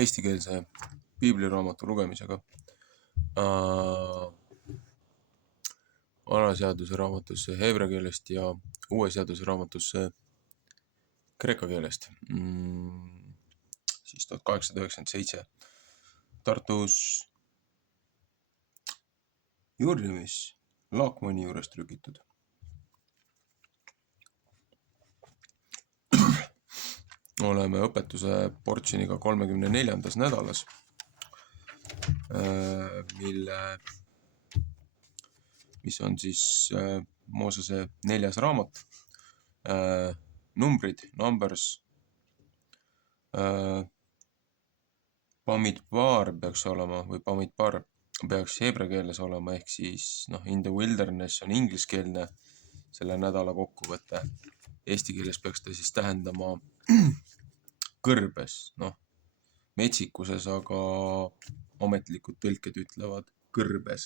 eestikeelse piibliraamatu lugemisega. Vana seaduse raamatusse heebrea keelest ja uue seaduse raamatusse kreeka keelest. Siis 1897 Tartus Jurlimis Laakmani juures trükitud. Oleme õpetuse portsjoniga 34. nädalas, mis on siis Moosese 4. raamat, numbrid, Numbers, Bamidbar peaks olema või Bamidbar peaks heebrea keeles olema, ehk siis In the Wilderness on ingliskeelne selle nädala kokkuvõte. Eesti keeles peaks ta siis tähendama kõrbes, metsikuses, aga ametlikud tõlked ütlevad kõrbes.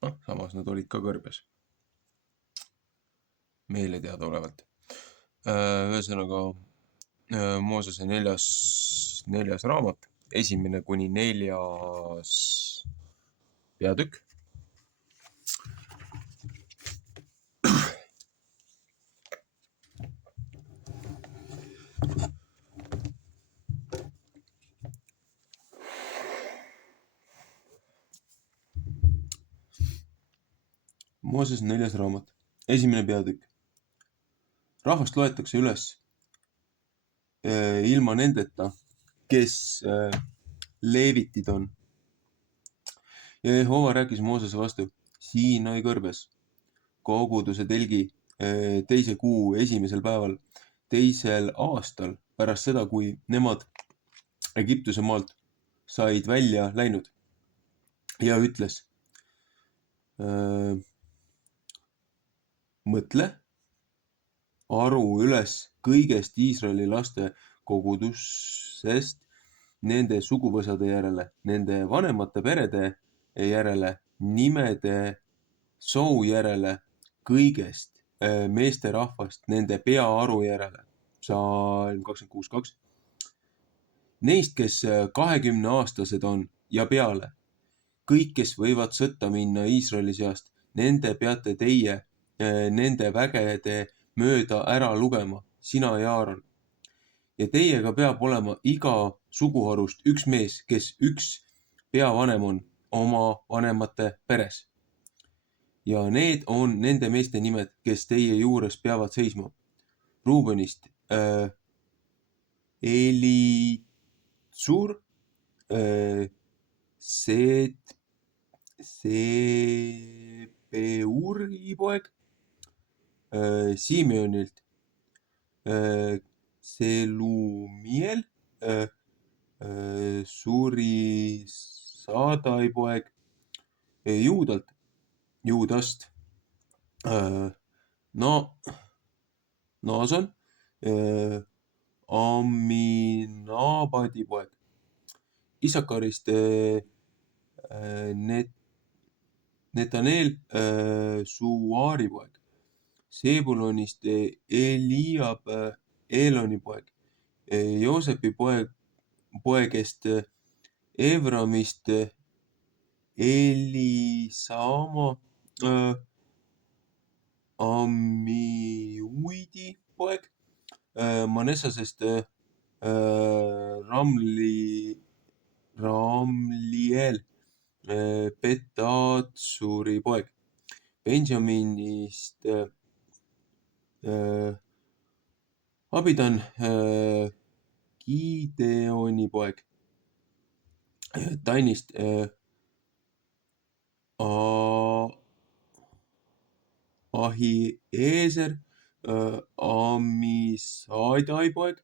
Samas nad olid ka kõrbes. Meile teadaolevalt. Ühesõnaga Moosese 4. raamat, 1. kuni 4. peatükk. Mooses 4. raamat, 1. peatükk. Rahvast loetakse üles ilma nendeta, kes leevitid on. Ja Jehova rääkis Moosese vastu Siinai kõrbes, koguduse telgi 2. kuu 1. päeval 2. aastal pärast seda, kui nemad Egiptuse maalt said välja läinud, ja ütles, mõtle aru üles kõigest Iisraeli laste kogudusest nende suguvõsade järele, nende vanemate perede järele, nimede soo järele, kõigest meeste rahvast nende peaaru järele. Psalm 26:2. Neist, kes 20-aastased on ja peale, kõik, kes võivad sõtta minna Iisraeli seast, nende peate teie nende vägede mööda ära lugema, sina ja Aaron. Ja teiega peab olema iga suguharust üks mees, kes üks peavanem on oma vanemate peres. Ja need on nende meeste nimed, kes teie juures peavad seisma. Ruubenist Elitsur, Sepeuri poeg, Simeonilt Selumiel, Surisadai poeg, Juudast Naason, Aminabadi poeg, Isakarist Netaneel, Suari poeg, Sebulonist Eliab, Eeloni poeg, Joosepi poegest Evramist Elisama, Ammiuidi poeg, Manessasest Ramliel, Petatsuri poeg, Benjaminist Abidan, Gideoni poeg, Tainist Ahieser, Amisadai poeg,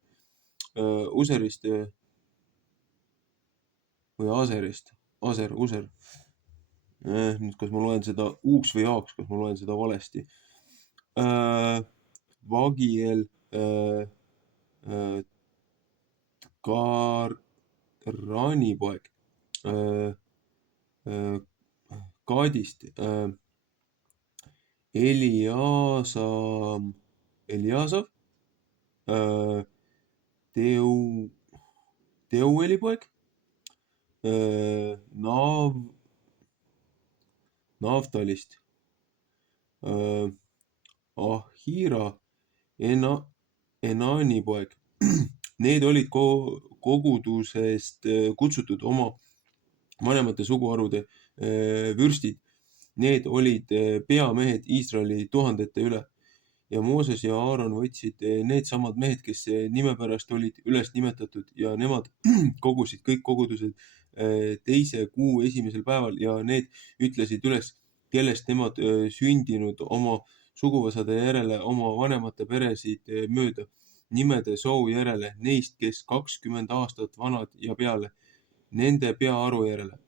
Userist või Aserist, User. Nüüd, kas ma loen seda uuks või aaks, kas ma loen seda valesti. Vagiel, Karani poeg, Kaadist, Eliasav, Deueli poeg, Naftalist, Ahira, Enani poeg. Need olid kogudusest kutsutud oma vanemate suguharude vürstid. Need olid peamehed Iisraeli tuhandete üle. Ja Mooses ja Aaron võtsid needsamad mehed, kes nime pärast olid üles nimetatud ja nemad kogusid kõik kogudused teise kuu esimesel päeval ja need ütlesid üles, kellest nemad sündinud oma suguvõsade järele oma vanemate peresid mööda, nimede soo järele, neist, kes 20 aastat vanad ja peale, nende peaaru järele.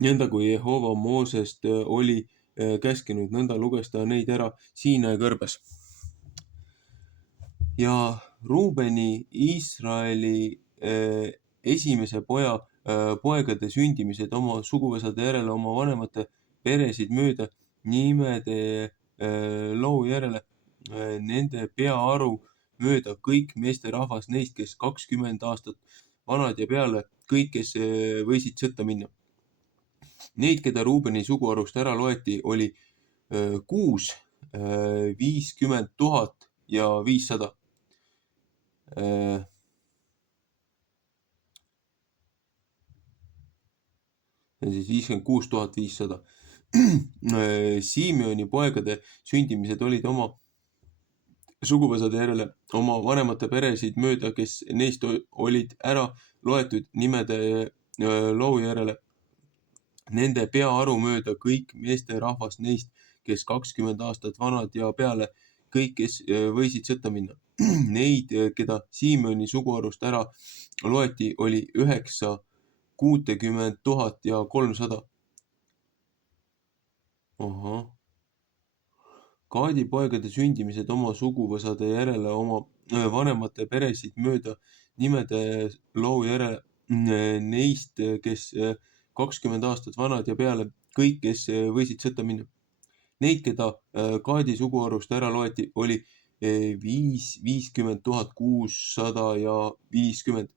Nõnda kui Jehova Moosest oli käskinud, nõnda luges ta neid ära Siinai kõrbes. Ja Ruubeni, Iisraeli esimese poja poegade sündimised oma suguvõsade järele oma vanemate peresid mööda, nimede loo järele, nende peaaru mööda kõik meesterahvas neist, kes 20 aastat vanad ja peale, kõik, kes võisid sõtta minna. Neid, keda Ruubeni suguharust ära loeti, oli 50 500. Siis 56 500. Simeoni poegade sündimised olid oma suguvõsade järele oma vanemate peresid mööda, kes neist olid ära loetud nimede loo järele. Nende peaaru mööda kõik meesterahvas neist, kes 20 aastat vanad ja peale, kõik, kes võisid sõtta minna. Neid, keda Simeoni suguharust ära loeti, oli 60 300. Ahah. Gaadi poegade sündimised oma suguvõsade järele oma vanemate peresid mööda, nimede loo järele, neist, kes 20 aastat vanad ja peale, kõik, kes võisid sõtta minna. Neid, keda Gaadi suguharust ära loeti, oli 50 650.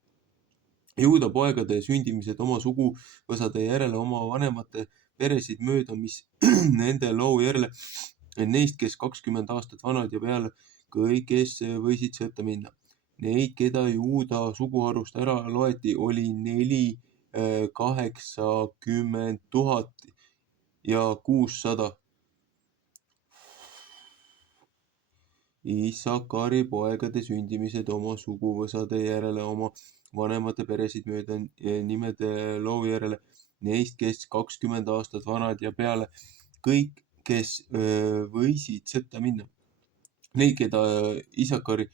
Juuda poegade sündimised oma suguvõsade järele oma vanemate peresid mööda, mis nende loo järele, neist, kes 20 aastat vanad ja peale, kõik, kes võisid sõtta minna. Neid, keda Juuda suguharust ära loeti, oli 80 600. Issakari poegade sündimised oma suguvõsade järele oma vanemate peresid mööda, nimede loo järele, neist, kes 20 aastat vanad ja peale, kõik, kes võisid sõtta minna. Neid, keda Issakari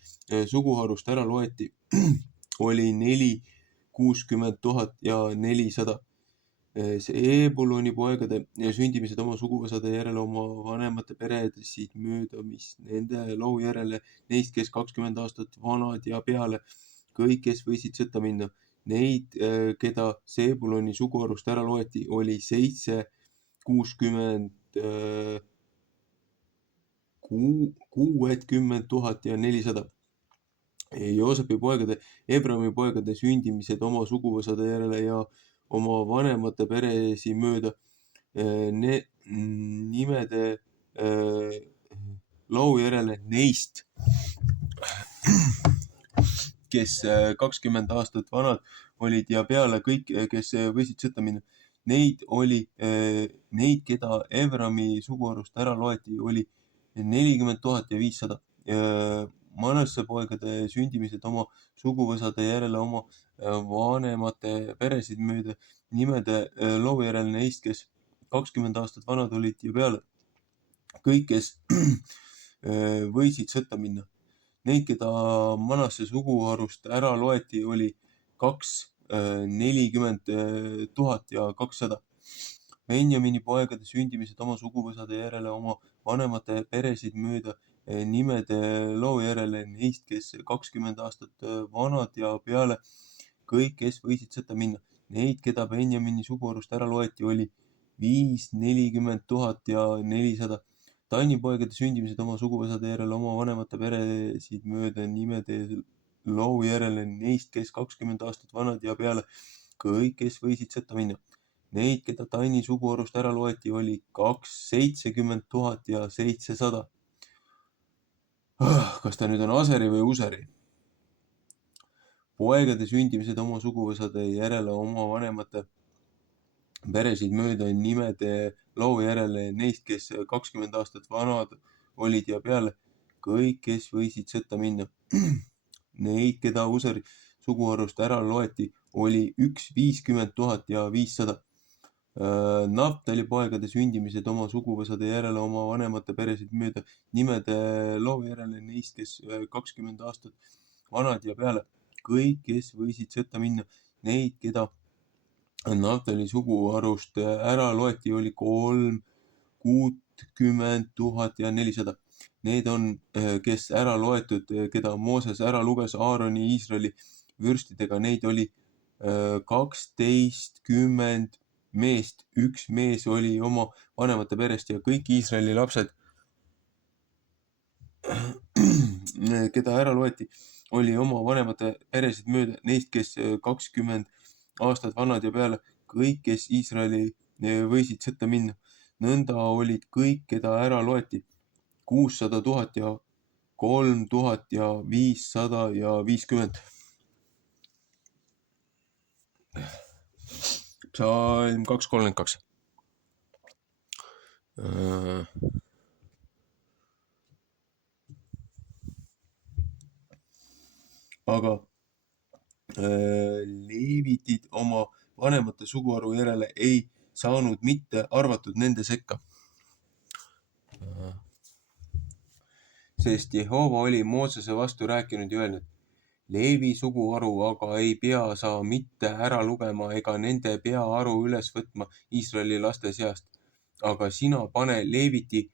suguharust ära loeti, oli 60 400. Seebuloni poegade sündimised oma suguvõsade järele oma vanemate peresid mööda, mis nende loo järele, neist, kes 20 aastat vanad ja peale, kõik, kes võisid sõtta minna. Neid, keda Seebuloni suguharust ära loeti, oli 60 400. Joosepi poegade, Ebrami poegade sündimised oma suguvõsade järele ja oma vanemate peresi mööda, nimede loo järele neist, kes 20 aastat vanad olid ja peale kõik, kes võisid sõtta minna. Neid, keda Ebrami suguharust ära loeti, oli 40 500. Manasse poegade sündimised oma suguvõsade järele oma vanemate peresid mööda, nimede loo järele neist, kes 20 aastat vanad olid ja peale, kõik, kes võisid sõtta minna. Neid, keda Manasse suguharust ära loeti, oli 40 200. Benjamini poegade sündimised oma suguvõsade järele oma vanemate peresid mööda, nimede loo järele neist, kes 20 aastat vanad ja peale, kõik, kes võisid sõtta minna. Neid, keda Benjamini suguharust ära loeti, oli 40 400. Taani poegade sündimised oma suguvõsade järele oma vanemate peresid mööda, nimede loo järele neist, kes 20 aastat vanad ja peale, kõik, kes võisid sõtta minna. Neid, keda Taini suguharust ära loeti, oli 70 700. Kas ta nüüd on Aseri või Useri? Poegade sündimised oma suguvõsade järele oma vanemate peresid mööda nimede loo järele neist, kes 20 aastat vanad olid ja peale, kõik, kes võisid sõtta minna. Neid, keda Useri suguharust ära loeti, oli 50 500. Naftali poegade sündimised oma suguvõsade järele oma vanemate peresid mööda nimede loo järele neist, kes 20 aastat vanad ja peale, kõik, kes võisid sõtta minna. Neid, keda Naftali suguharust ära loeti, oli 60 400. Need on, kes ära loetud, keda Mooses ära luges Aaroni Iisraeli vürstidega, neid oli 12 meest, üks mees oli oma vanemate perest ja kõik Iisraeli lapsed, keda ära loeti, oli oma vanemate peresid mööda neist, kes 20 aastat vanad ja peale, kõik, kes Iisraeli võisid sõtta minna. Nõnda olid kõik, keda ära loeti, 600 000 ja 3000 ja 500 ja 50. Psalm 232. Aga leevitid oma vanemate suguharu järele ei saanud mitte arvatud nende sekka. Sest Jehova oli Moosese vastu rääkinud ja öelnud, Leevi suguharu aga ei pea sa mitte ära lugema ega nende peaaru üles võtma Iisraeli laste seast. Aga sina pane Leeviti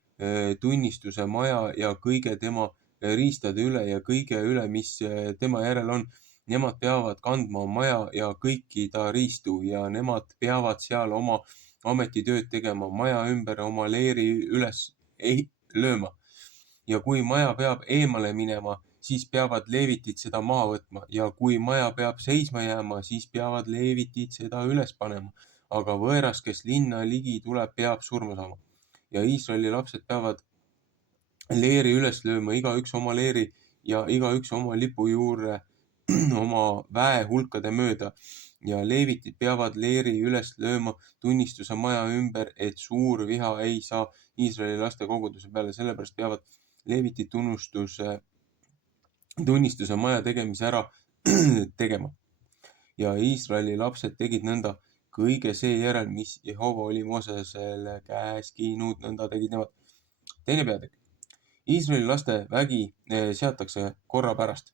tunnistuse maja ja kõige tema riistade üle ja kõige üle, mis tema järel on. Nemad peavad kandma maja ja kõiki ta riistu ja nemad peavad seal oma ametitööd tegema, maja ümber oma leeri üles lööma. Ja kui maja peab eemale minema, siis peavad leevitid seda maha võtma ja kui maja peab seisma jääma, siis peavad leevitid seda üles panema. Aga võõras, kes linna ligi tuleb, peab surma saama. Ja Iisraeli lapsed peavad leeri üles lööma, igaüks oma leeri ja igaüks oma lipu juurde oma väehulkade mööda. Ja leevitid peavad leeri üles lööma tunnistuse maja ümber, et suur viha ei saa Iisraeli laste koguduse peale, sellepärast peavad leevitid tunnistuse maja tegemise ära tegema. Ja Iisraeli lapsed tegid nõnda kõige seejärel, mis Jehova oli Moosesele käskinud, nõnda tegid nemad. Teine peatükk. Iisraeli laste vägi seatakse korra pärast.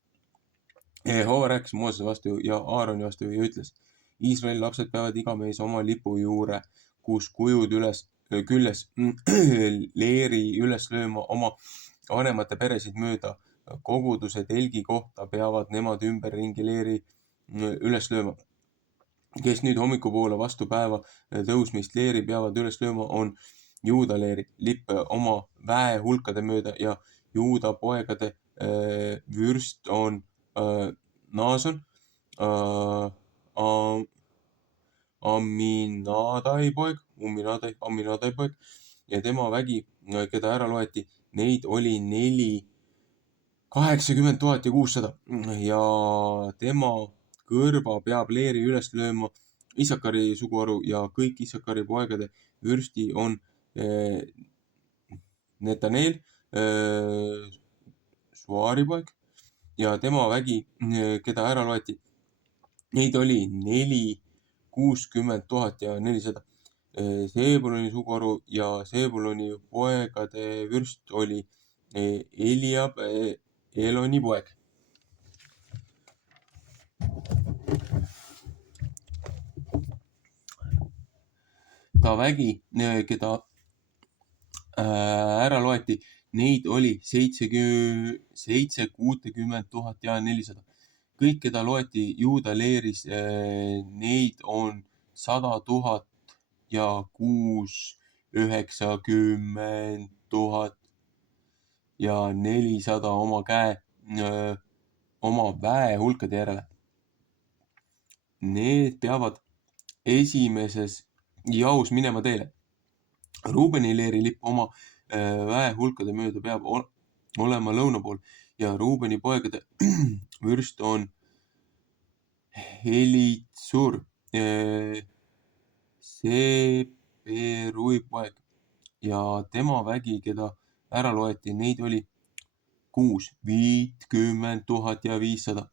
Jehova rääkis Moosese vastu ja Aaroni vastu ja ütles, Iisraeli lapsed peavad iga mees oma lipu juure, kus kujud küljes leeri üles lööma oma vanemate peresid mööda. Koguduse telgi kohta peavad nemad ümberringi leeri üles lööma. Kes nüüd hommikupoole vastu päeva tõusmist leeri peavad üles lööma, on Juuda leeri lipp oma väehulkade mööda ja Juuda poegade vürst on Naason, Amminadai poeg ja tema vägi, keda ära loeti, neid oli 80 600 ja tema kõrva peab leeri üles lööma Isakari suguharu ja kõik Isakari poegade vürsti on Netaneel, Suari poeg ja tema vägi, keda ära loeti, neid oli 60 400. Seebuloni suguharu ja Seebuloni poegade vürst oli Eliab, Eloni poeg. Ta vägi, keda ära loeti, neid oli 60 400. Kõik, keda loeti Juuda leeris, neid on 100 000 ja 90 000 ja 400 oma käe oma väehulkade järele. Need peavad esimeses jaos minema teele. Ruubeni leeri lipp oma väehulkade mööda peab olema lõuna pool ja Ruubeni poegade vürst on Helitsur, Seperui poeg ja tema vägi, keda ära loeti, neid oli 50 500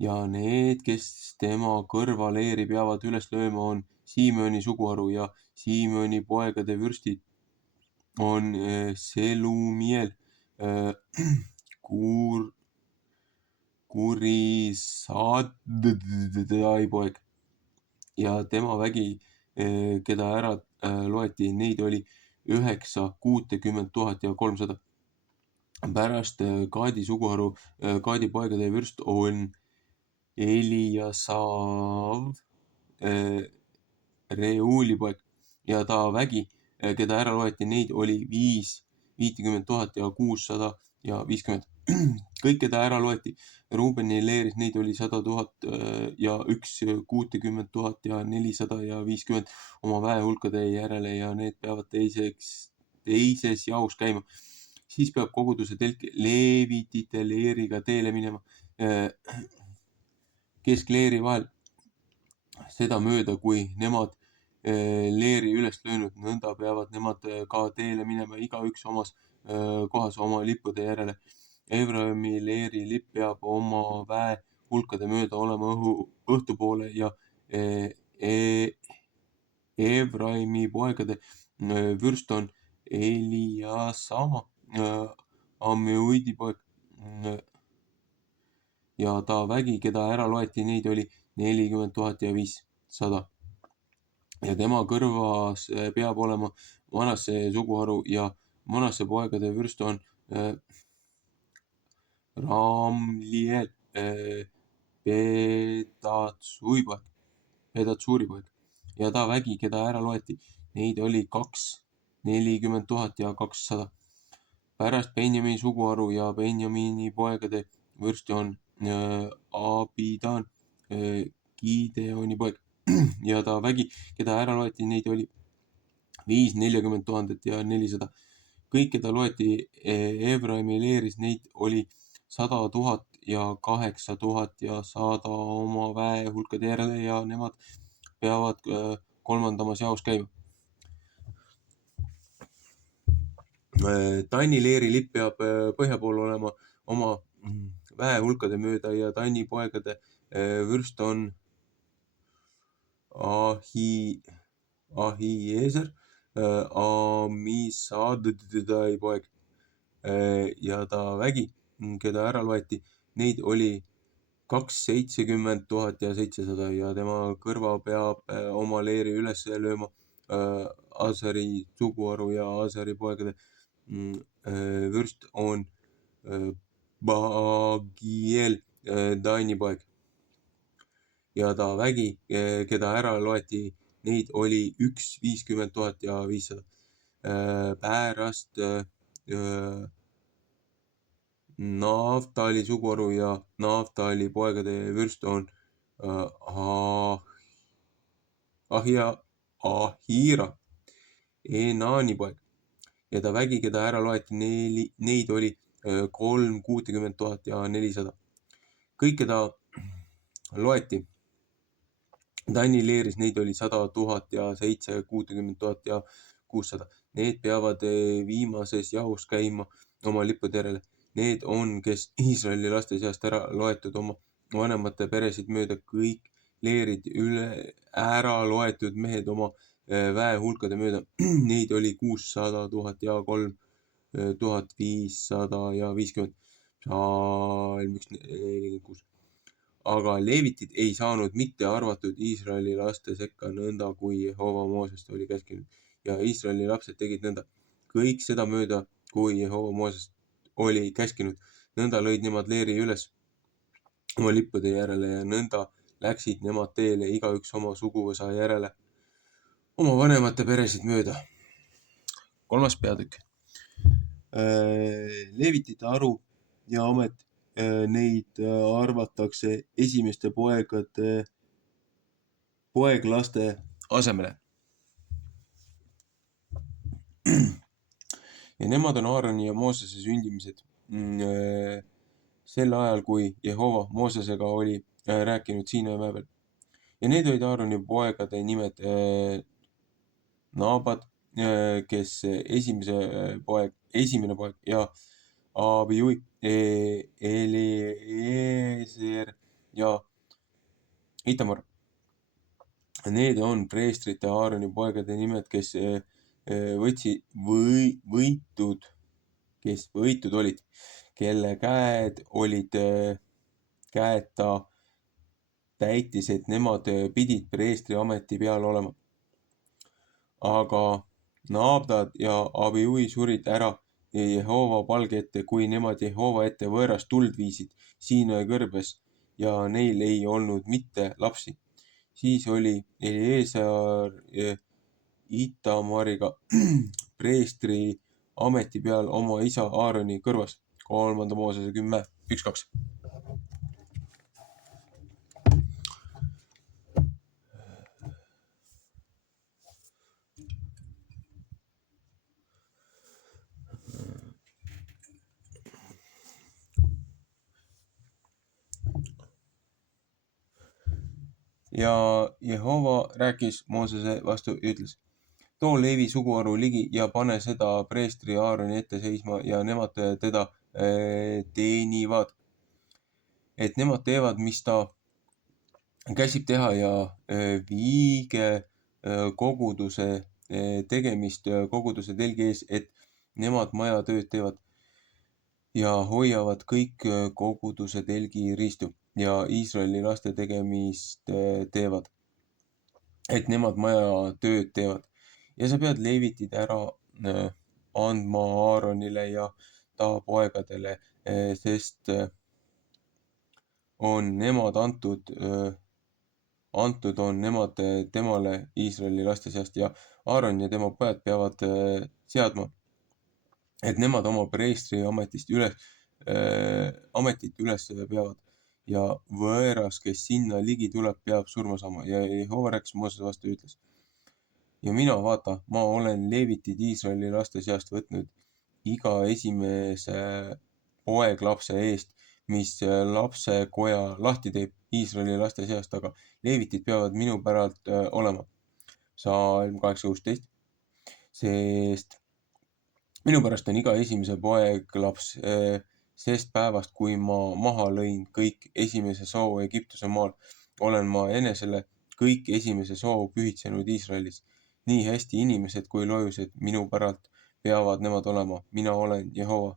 ja need, kes tema kõrvaleeri peavad üles lööma, on Simeoni suguharu ja Simeoni poegade vürstid on Selumiel, Kurisadai poeg ja tema vägi, keda ära loeti, neid oli 60 300. Pärast Gaadi suguharu Gaadi poegade vürst on Eliasav, Reuli poeg ja ta vägi, keda ära loeti, neid oli 50 650. Kõik, keda ära loeti, Ruubeni leeris neid oli 100 000 ja 60 450 oma väehulkade järele ja need peavad teises jaos käima. Siis peab koguduse telk leevitite leeriga teele minema keskleeri vahel. Seda mööda, kui nemad leeri üles löönud, nõnda peavad nemad ka teele minema igaüks omas kohas oma lippude järele. Efraimi leeri lipp peab oma väehulkade mööda olema õhtupoole ja Efraimi poegade vürst on Eliasama, Ammeudi poeg ja ta vägi, keda ära loeti, neid oli 40 500 ja tema kõrvas peab olema Manasse suguharu ja Manasse poegade vürst on Ramliel, Pedatsuri poeg ja ta vägi, keda ära loeti, neid oli 40 200. Pärast Benjamini suguharu ja Benjamini poegade vürsti on Abidan, Gideoni poeg ja ta vägi, keda ära loeti, neid oli 40 400. Kõik, keda loeti Efraimi leeris, neid oli 100 000 ja 8000 ja 100 oma väehulkade järele ja nemad peavad kolmandamas jaos käima. Tanni leeri lipp peab põhja pool olema oma väehulkade mööda ja Tanni poegade vürst on Ahieser, Amisadai poeg ja ta vägi, keda ära loeti, neid oli 70 700 ja tema kõrva peab oma leeri üles lööma Aseri suguharu ja Aseri poegade vürst on Bagiel, Dani poeg ja ta vägi, keda ära loeti, neid oli 50 500. Pärast Naftali suguharu ja Naftali poegade vürst on Ahira, Enani poeg ja ta vägi, keda ära loeti, neid oli 60 400. Kõik, keda loeti Tanni leeris, neid oli 100 000 ja 60 000 600. Need peavad viimases jaos käima oma lippude järele. Need on, kes Iisraeli laste seast ära loetud oma vanemate peresid mööda, kõik leerid ära loetud mehed oma väehulkade mööda. Neid oli 600 000 ja 3500 ja 50. Psalm 146. Aga leevitid ei saanud mitte arvatud Iisraeli laste sekka nõnda, kui Jehova Moosest oli käskinud. Ja Iisraeli lapsed tegid nõnda kõik seda mööda, kui Jehova Moosest oli käskinud. Nõnda lõid nemad leeri üles oma lippude järele ja nõnda läksid nemad teele igaüks oma suguvõsa järele oma vanemate peresid mööda. 3. peatükk. Leevitite aru ja amet neid arvatakse esimeste poeglaste asemele. Ja nemad on Aaroni ja Moosese sündimised sel ajal, kui Jehova Moosesega oli rääkinud Siinai mäe peal. Ja need olid Aaroni poegade nimed Naabad, kes esimene poeg ja Abiui, Eliezer ja Itamar. Need on preestrite Aaroni poegade nimed, kes võitud olid, kelle käed olid käeta täitis, et nemad pidid preestri ameti peal olema. Aga Naabdad ja Abiui surid ära Jehova palge ette, kui nemad Jehova ette võõrast tuld viisid Siinai kõrbes ja neil ei olnud mitte lapsi. Siis oli Eliezer Itamariga preestri ameti peal oma isa Aaroni kõrvas. 3. Moosese 10:1-2. Ja Jehova rääkis Moosese vastu ja ütles: too Leevi suguharu ligi ja pane seda preestri Aaroni ette seisma ja nemad teda teenivad. Et nemad teevad, mis ta käsib teha ja viige koguduse tegemist koguduse telgi ees, et nemad maja tööd teevad ja hoiavad kõik koguduse telgi riistu ja Iisraeli laste tegemist teevad, et nemad maja tööd teevad. Ja sa pead leevitid ära andma Aaronile ja ta poegadele, sest on nemad antud on nemad temale Iisraeli laste seast ja Aaron ja tema pojad peavad seadma, et nemad oma preestri ametit üles peavad ja võõras, kes sinna ligi tuleb, peab surma saama. Ja Jehova rääkis Moosese vastu ja ütles: ja mina, vaata, ma olen leevitid Iisraeli laste seast võtnud iga esimese poeglapse eest, mis lapsekoja lahti teeb Iisraeli laste seast, aga leevitid peavad minu päralt olema. Psalm 8:16. Sest minu pärast on iga esimese poeglaps, sest päevast, kui ma maha lõin kõik esimese soo Egiptuse maal, olen ma enesele kõik esimese soo pühitsenud Iisraelis. Nii hästi inimesed kui loojused minu päralt peavad nemad olema. Mina olen Jehova.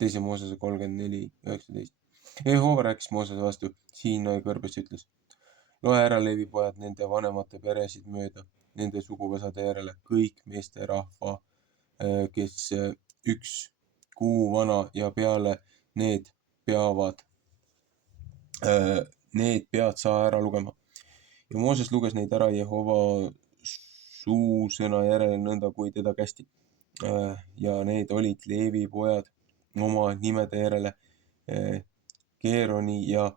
2. Moosese 34:19. Jehova rääkis Moosese vastu Siinai kõrbes ja ütles: loe ära Leevi pojad nende vanemate peresid mööda, nende suguvõsade järele, kõik meesterahva, kes 1 kuu vana ja peale need pead sa ära lugema. Ja Mooses luges neid ära Jehova suusõna järele, nõnda kui teda kästi. Ja need olid Leevi pojad oma nimede järele, Geeroni ja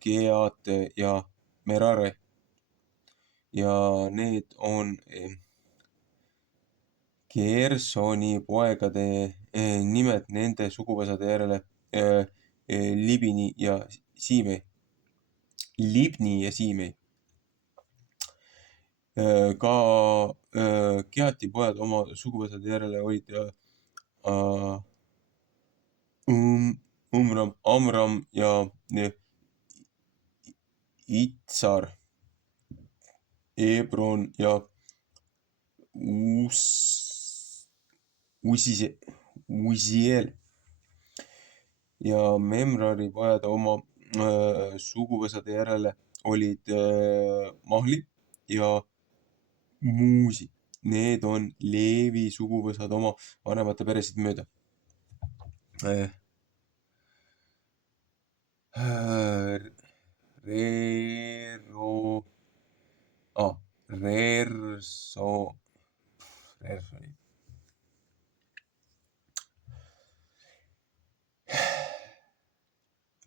Keate ja Merare. Ja need on Gersoni poegade nimed nende suguvõsade järele, Libni ja Siimei. Ka Keati pojad oma suguvõsade järele olid Amram ja Itsar, Ebron ja Uziel. Ja Memrari pojad oma suguvõsade järele olid Mahli ja Muusi. Need on Leevi suguvõsad oma vanemate peresid mööda.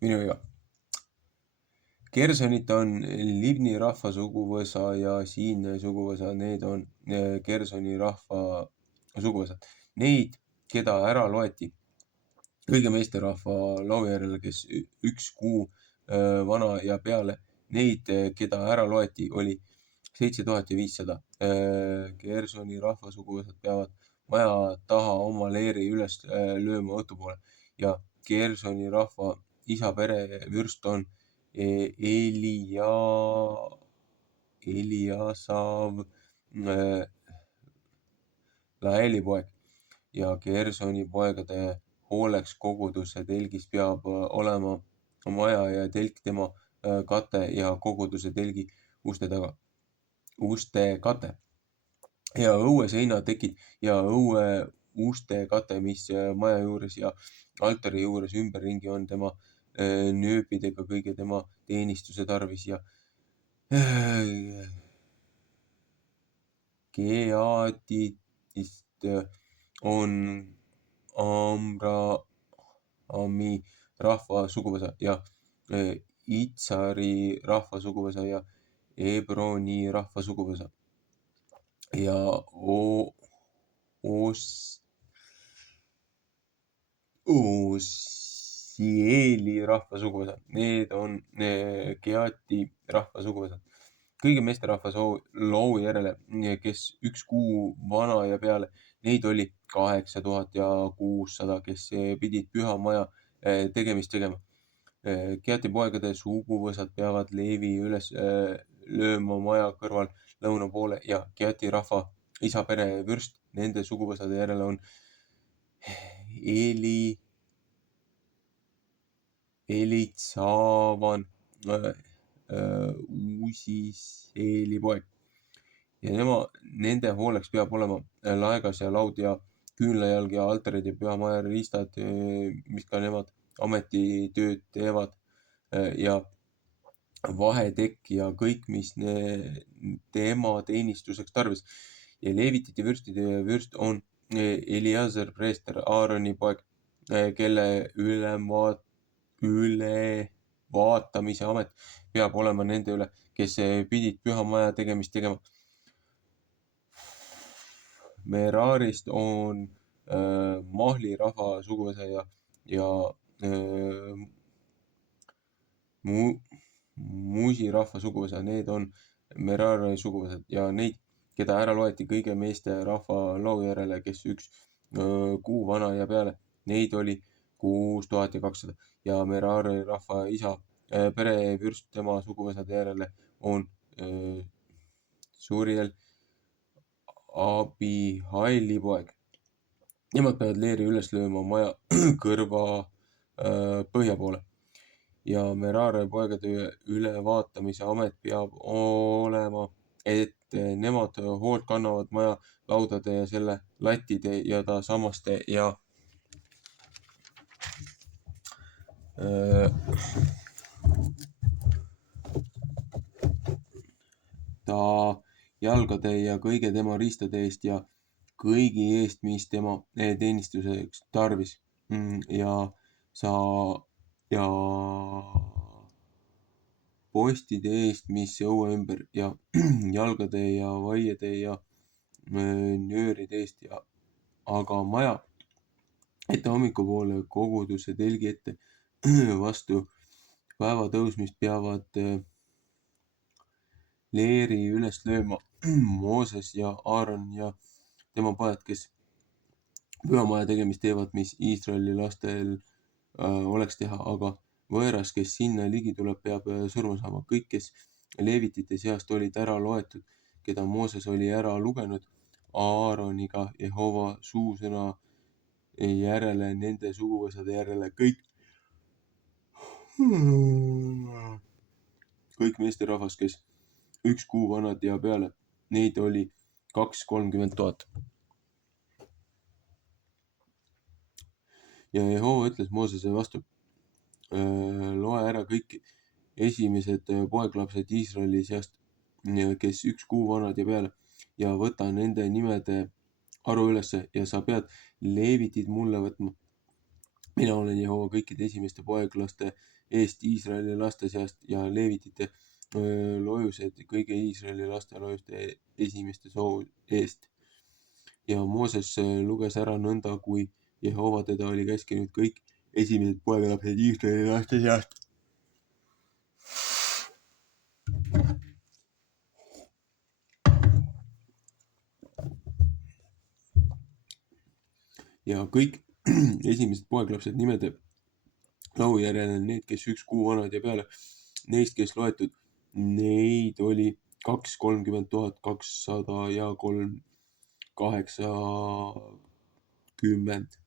minu viga. Gersonit on Libni rahva suguvõsa ja Siine suguvõsa, need on Gersoni rahva suguvõsad. Neid, keda ära loeti kõige meesterahva loo järele, kes 1 kuu vana ja peale, neid, keda ära loeti, oli 7500. Gersoni rahva suguvõsad peavad maja taha oma leeri üles lööma õhtupoole ja Gersoni rahva isa perevürst on Eliasav Laeli poeg ja Gersoni poegade hooleks koguduse telgis peab olema maja ja telk tema kate ja koguduse telgi uste kate ja õueseinatekid ja õue uste kate, mis maja juures ja altari juures ümberringi on tema nööpidega kõige tema teenistuse tarvis ja Geatitist on Amraami rahva suguvõsa ja Itsari rahva suguvõsa ja Hebroni rahva suguvõsa ja Osieli rahva suguvõsad. Need on Geati rahva suguvõsad. Kõige meesterahva loo järele, kes 1 kuu vana ja peale, neid oli 8600, kes pidid püha maja tegemist tegema. Geati poegade suguvõsad peavad Leevi üles lööma maja kõrval lõuna poole ja Geati rahva isa perevürst, nende suguvõsade järele on Elitsavan Usiseeli poeg ja nende hooleks peab olema laegas ja laud ja küünlajalg ja altarid ja püha maja riistad, mis ka nemad ametitööd teevad ja vahetekk ja kõik, mis tema teenistuseks tarvis. Ja leevitite vürstide vürst on Eliaser preester, Aaroni poeg, kelle ülevaatamise amet peab olema nende üle, kes pidid püha maja tegemist tegema. Merarist on Mahli rahva suguvõsa ja Musi rahva suguvõsa, need on Merari suguvõsad ja neid, keda ära loeti kõige meeste rahva loo järele, kes 1 kuu vana ja peale, neid oli 6200 ja Merari rahva isa perevürst tema suguvõsade järele on Suriel Abihaili poeg. Nemad peavad leeri üles lööma maja kõrva põhja poole ja Merari poegade ülevaatamise amet peab olema, et nemad hoolt kannavad maja laudade ja selle lattide ja ta sammaste ja ta jalgade ja kõige tema riistade eest ja kõigi eest, mis tema teenistuseks tarvis ja postide eest, mis õue ümber ja jalgade ja vaiede ja nööride eest ja aga maja ette hommikupoole koguduse telgi ette vastu päeva tõusmist peavad leeri üles lööma Mooses ja Aaron ja tema pojad, kes pühamaja tegemist teevad, mis Iisraeli lastel oleks teha, aga võõras, kes sinna ligi tuleb, peab surma saama. Kõik, kes leevitite seast olid ära loetud, keda Mooses oli ära lugenud Aaroniga Jehova suusõna järele, nende suguvõsade järele, kõik meesterahvas, kes 1 kuu vanad ja peale, neid oli 230 000. Ja Jehova ütles Moosese vastu, loe ära kõik esimesed poeglapsed Iisraeli seast, kes 1 kuu vanad ja peale ja võta nende nimede arvu ülesse ja sa pead leevitid mulle võtma. Mina olen Jehova kõikide esimeste poeglaste eest Iisraeli laste seast ja leevitite loojused kõigi Iisraeli laste loojuste esimeste soo eest. Ja Mooses luges ära nõnda, kui Jehova teda oli käskinud kõik esimesed poegalapsed Iisraeli laste seast. Ja kõik esimesed poeglapsed nimede lau järele need, kes 1 kuu vanad ja peale, neist, kes loetud, neid oli 230 200 ja 380.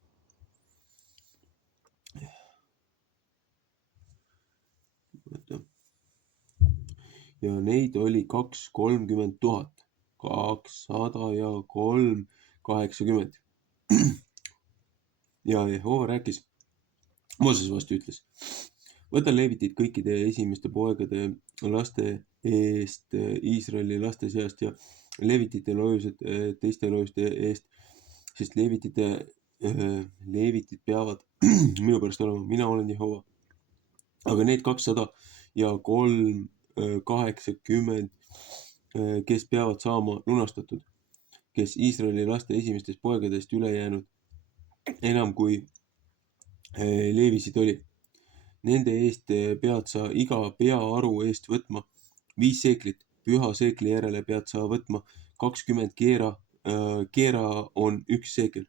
Ja neid oli 230 200 ja 380. Ja Jehova rääkis Moosese vastu, ütles: võta leevitid kõikide esimeste poegade laste eest Iisraeli laste seast ja leevitite loojused teiste loojuste eest, sest leevitid peavad minu pärast olema, mina olen Jehova. Aga need 200 ja 380, kes peavad saama lunastatud, kes Iisraeli laste esimestest poegadest üle jäänud, enam kui leevisid oli. Nende eest pead sa iga peaaru eest võtma 5 seeklit, püha seekli järele pead sa võtma 20 keera, keera on 1 seekel.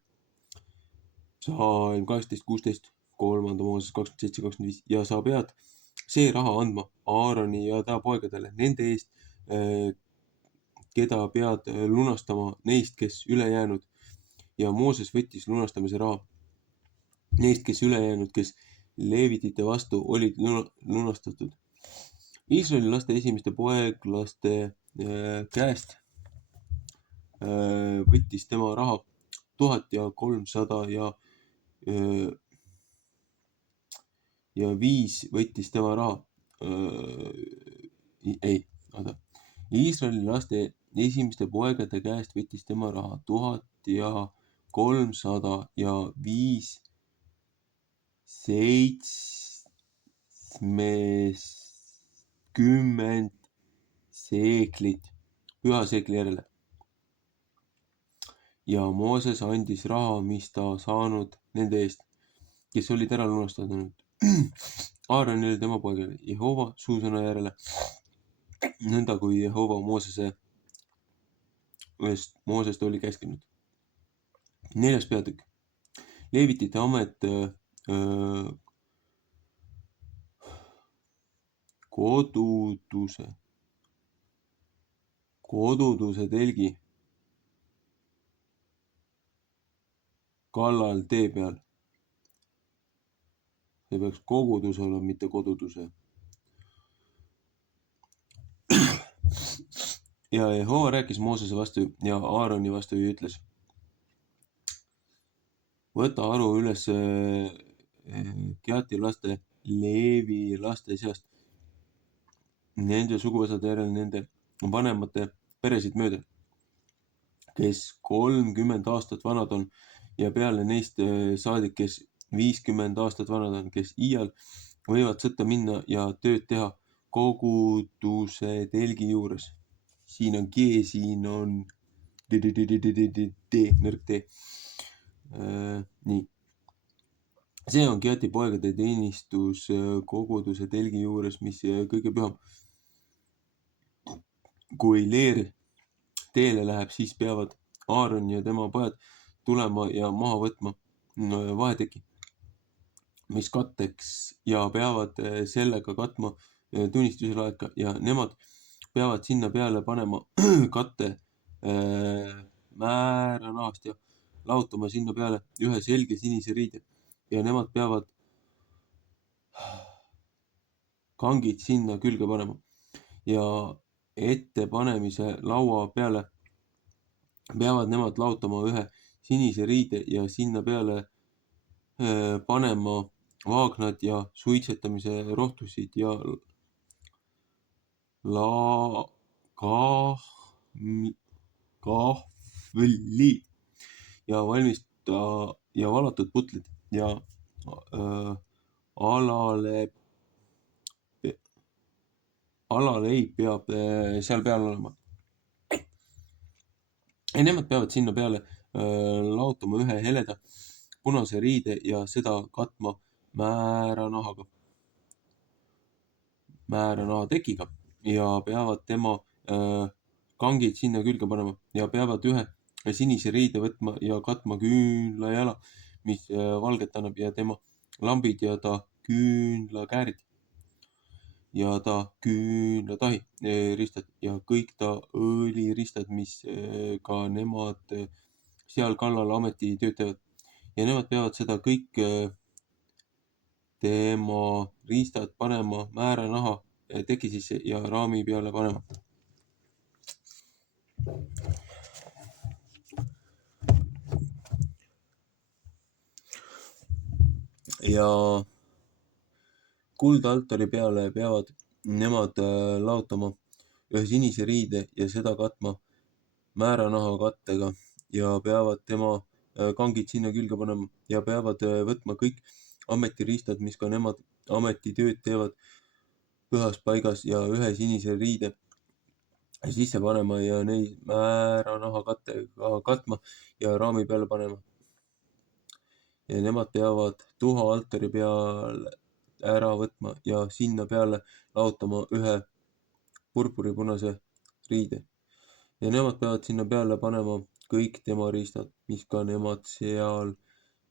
Psalm 18:16, 3. Mooses 27:25 ja sa pead see raha andma Aaroni ja ta poegadele, nende eest, keda pead lunastama neist, kes üle jäänud. Ja Mooses võttis lunastamise raha neist, kes üle jäänud, kes leevitite vastu olid lunastatud. Iisraeli laste esimeste poeglaste käest võttis tema raha 1300 ja 5 võttis tema raha. Iisraeli laste esimeste poegade käest võttis tema raha 1300 ja 5 70 seeklit püha seekli järele. Ja Mooses andis raha, mis ta saanud nende eest, kes olid ära lunastatud. Aaronile tema poegale Jehova suusõna järele, nõnda kui Jehova Moosest oli käskinud. 4. peatükk. Leevitite amet koduduse telgi kallal tee peal. See peaks kogudus olema, mitte koduduse. Ja Jehova rääkis Moosese vastu ja Aaroni vastu ja ütles: võta aru üles Keati laste, Leevi laste seast, nende suguvõsade järel nende vanemate peresid mööda, kes 30 aastat vanad on ja peale neist saadik, kes 50 aastat vanad on, kes iial võivad sõtta minna ja tööd teha koguduse telgi juures. Siin on G, siin on D, nõrk D. Nii. See on Keati poegade teenistus koguduse telgi juures, mis kõige püham. Kui leer teele läheb, siis peavad Aaron ja tema pojad tulema ja maha võtma vaheteki, mis katteks, ja peavad sellega katma tunnistuse laeka ja nemad peavad sinna peale panema katte määranahast ja laotama sinna peale ühe selge sinise riide ja nemad peavad kangid sinna külge panema ja ettepanemise laua peale peavad nemad laotama ühe sinise riide ja sinna peale panema vaagnad ja suitsetamise rohtusid ja kahvli ja valatud putlid ja alale alaleib peab seal peal olema. Ja nemad peavad sinna peale laotama ühe heleda punase riide ja seda katma määranahatekiga ja peavad tema kangid sinna külge panema ja peavad ühe sinise riide võtma ja katma küünlajala, mis valget annab ja tema lambid ja ta küünlakäärid ja ta küünlatahi ristad ja kõik ta õliristad, mis ka nemad seal kallal ametitööd teevad. Ja nemad peavad seda kõik tema riistad panema määranaha teki sisse ja raami peale panema. Ja kuldaltari peale peavad nemad laotama ühe sinise riide ja seda katma määranaha kattega ja peavad tema kangid sinna külge panema ja peavad võtma kõik ametiriistad, mis ka nemad ametitööd teevad pühas paigas ja ühe sinise riide sisse panema ja neid määranaha kattega katma ja raami peale panema. Ja nemad peavad tuha altari peale ära võtma ja sinna peale laotama ühe purpuripunase riide. Ja nemad peavad sinna peale panema kõik tema riistad, mis ka nemad seal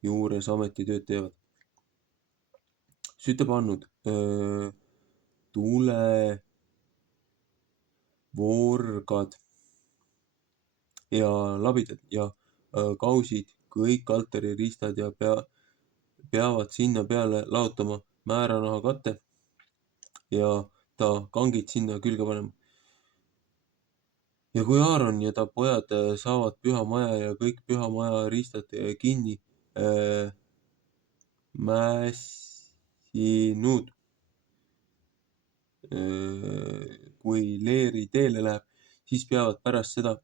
juures ametitööd teevad. Sütepannud, tulevorgad ja labidad ja kausid, kõik altari riistad ja peavad sinna peale laotama määranaha katte ja ta kangid sinna külge panema. Ja kui Aaron ja ta pojad saavad püha maja ja kõik püha maja riistad kinni mässinud, kui Leeri teele läheb, siis peavad pärast seda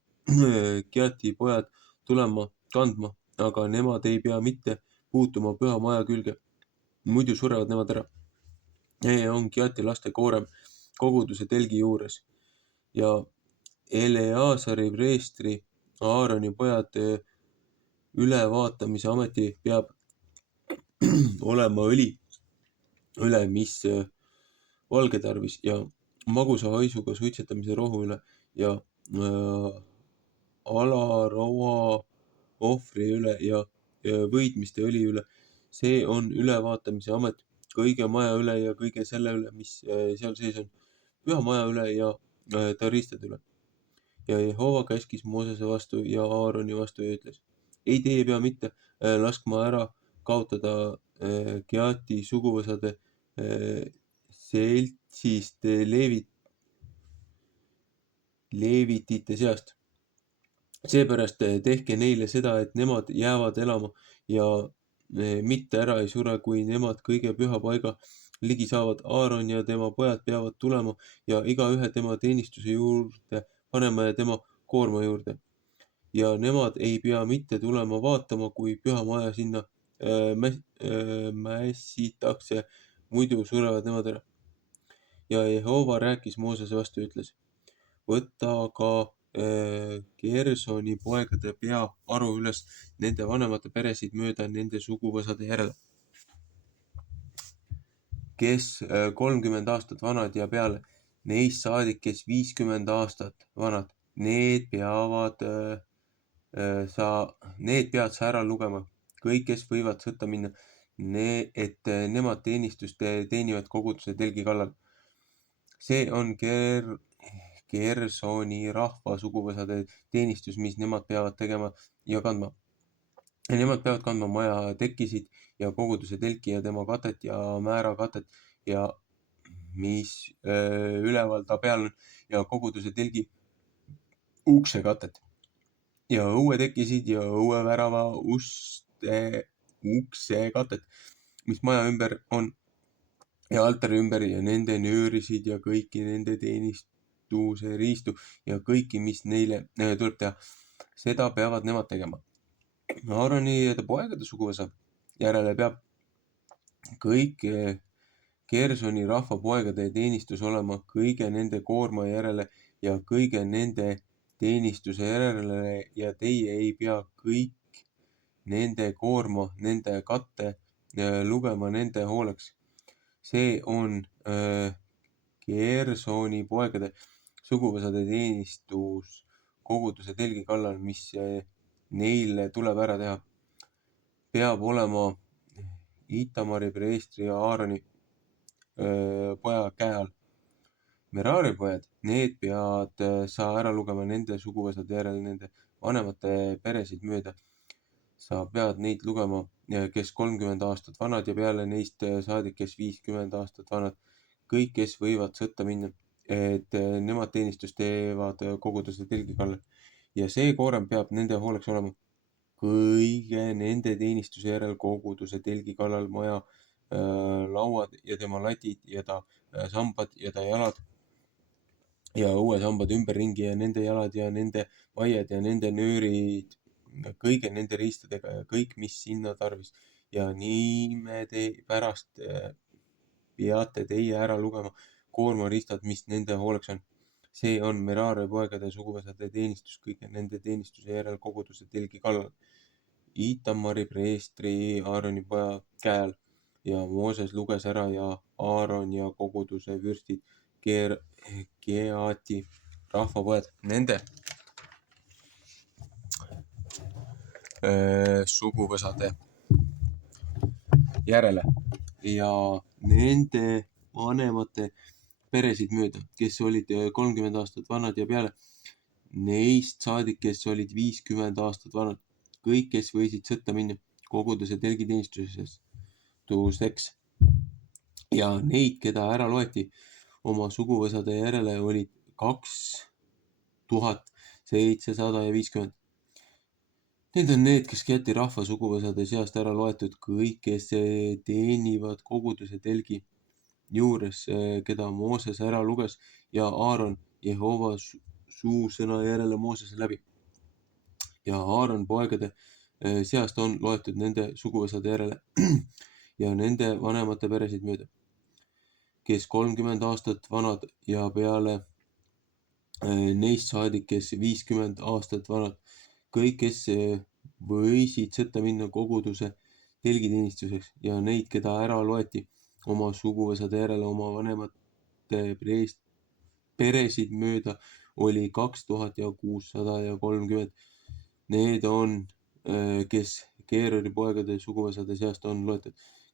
Keati pojad tulema kandma, aga nemad ei pea mitte puutuma püha maja külge, muidu surevad nemad ära. See on Keati laste koorem koguduse telgi juures ja Eleazari preestri Aaroni pojad ülevaatamise ameti peab olema õli üle, mis valge tarvis ja magusa haisuga suitsetamise rohu üle ja alaroa ohvri üle ja võidmiste õli üle. See on ülevaatamise amet kõige maja üle ja kõige selle üle, mis seal sees on, püha maja üle ja ta riistade üle. Ja Jehova käskis Moosese vastu ja Aaroni vastu ja ütles, ei, te ei pea mitte laskma ära kaotada Keati suguvõsade seltsist leevitite seast. Seepärast tehke neile seda, et nemad jäävad elama ja mitte ära ei sure, kui nemad kõige püha paiga ligi saavad. Aaron ja tema pojad peavad tulema ja igaühe tema teenistuse juurde panema ja tema koorma juurde. Ja nemad ei pea mitte tulema vaatama, kui püha maja sinna mässitakse, muidu surevad nemad ära. Ja Jehova rääkis Moosese vastu ja ütles, võta ka Gersoni poegade pea aru üles nende vanemate peresid mööda nende suguvõsade järele, kes 30 aastat vanad ja peale, neist saadik, kes 50 aastat vanad, need pead sa ära lugema, kõik, kes võivad sõtta minna, et nemad teenistust teenivad koguduse telgi kallal. See on Gersoni rahva suguvõsade teenistus, mis nemad peavad tegema ja kandma. Ja nemad peavad kandma maja tekkisid ja koguduse telki ja tema katet ja määrakatet ja mis üleval ta peal on ja koguduse telgi ukse katet ja õuetekkisid ja õuevärava ukse katet, mis maja ümber on ja altari ümber ja nende nöörisid ja kõiki nende teenistuse riistu ja kõiki, mis neile tuleb teha. Seda peavad nemad tegema. Aaroni ja ta poegade suguvõsa järele peab kõik Gersoni rahva poegade teenistus olema kõige nende koorma järele ja kõige nende teenistuse järele ja teie ei pea kõik nende koorma, nende katte lugema nende hooleks. See on Gersoni poegade suguvõsade teenistus koguduse telgi kallal, mis neile tuleb ära teha. Peab olema Itamari preestri ja Aaroni poja käe all. Merari pojad, need pead sa ära lugema nende suguvõsade järel, nende vanemate peresid mööda. Sa pead neid lugema, kes 30 aastat vanad ja peale neist saadik, kes 50 aastat vanad. Kõik, kes võivad sõtta minna, et nemad teenistust teevad koguduse telgi kallal. Ja see koorem peab nende hooleks olema kõige nende teenistuse järel koguduse telgi kallal maja lauad ja tema latid ja ta sambad ja ta jalad ja õuesambad ümberringi ja nende jalad ja nende vaied ja nende nöörid kõige nende riistadega ja kõik, mis sinna tarvis. Ja niimede pärast peate teie ära lugema koormaristad, mis nende hooleks on. See on Merari poegade suguvõsade teenistus kõige nende teenistuse järel koguduse telgi kallal. Itamari preestri Aaroni poja käe all. Ja Mooses luges ära ja Aaron ja koguduse vürstid Geati rahvapojad nende suguvõsade järele ja nende vanemate peresid mööda, kes olid 30 aastat vanad ja peale, neist saadik, kes olid 50 aastat vanad, kõik, kes võisid sõtta minna koguduse telgiteenistuseks ja neid, keda ära loeti oma suguvõsade järele, olid 2750. Need on need, kes Geati rahva suguvõsade seast ära loetud, kõik, kes teenivad koguduse telgi juures, keda Mooses ära luges ja Aaron Jehova suusõna järele Moosese läbi. Ja Aaron poegade seast on loetud nende suguvõsade järele ja nende vanemate peresid mööda, kes 30 aastat vanad ja peale neist saadik, kes 50 aastat vanad, kõik, kes võisid sõtta minna koguduse telgiteenistuseks ja neid, keda ära loeti oma suguvõsade järele oma vanemate peresid mööda, oli 2630. Need on, kes Geerori poegade suguvõsade seast on loetud.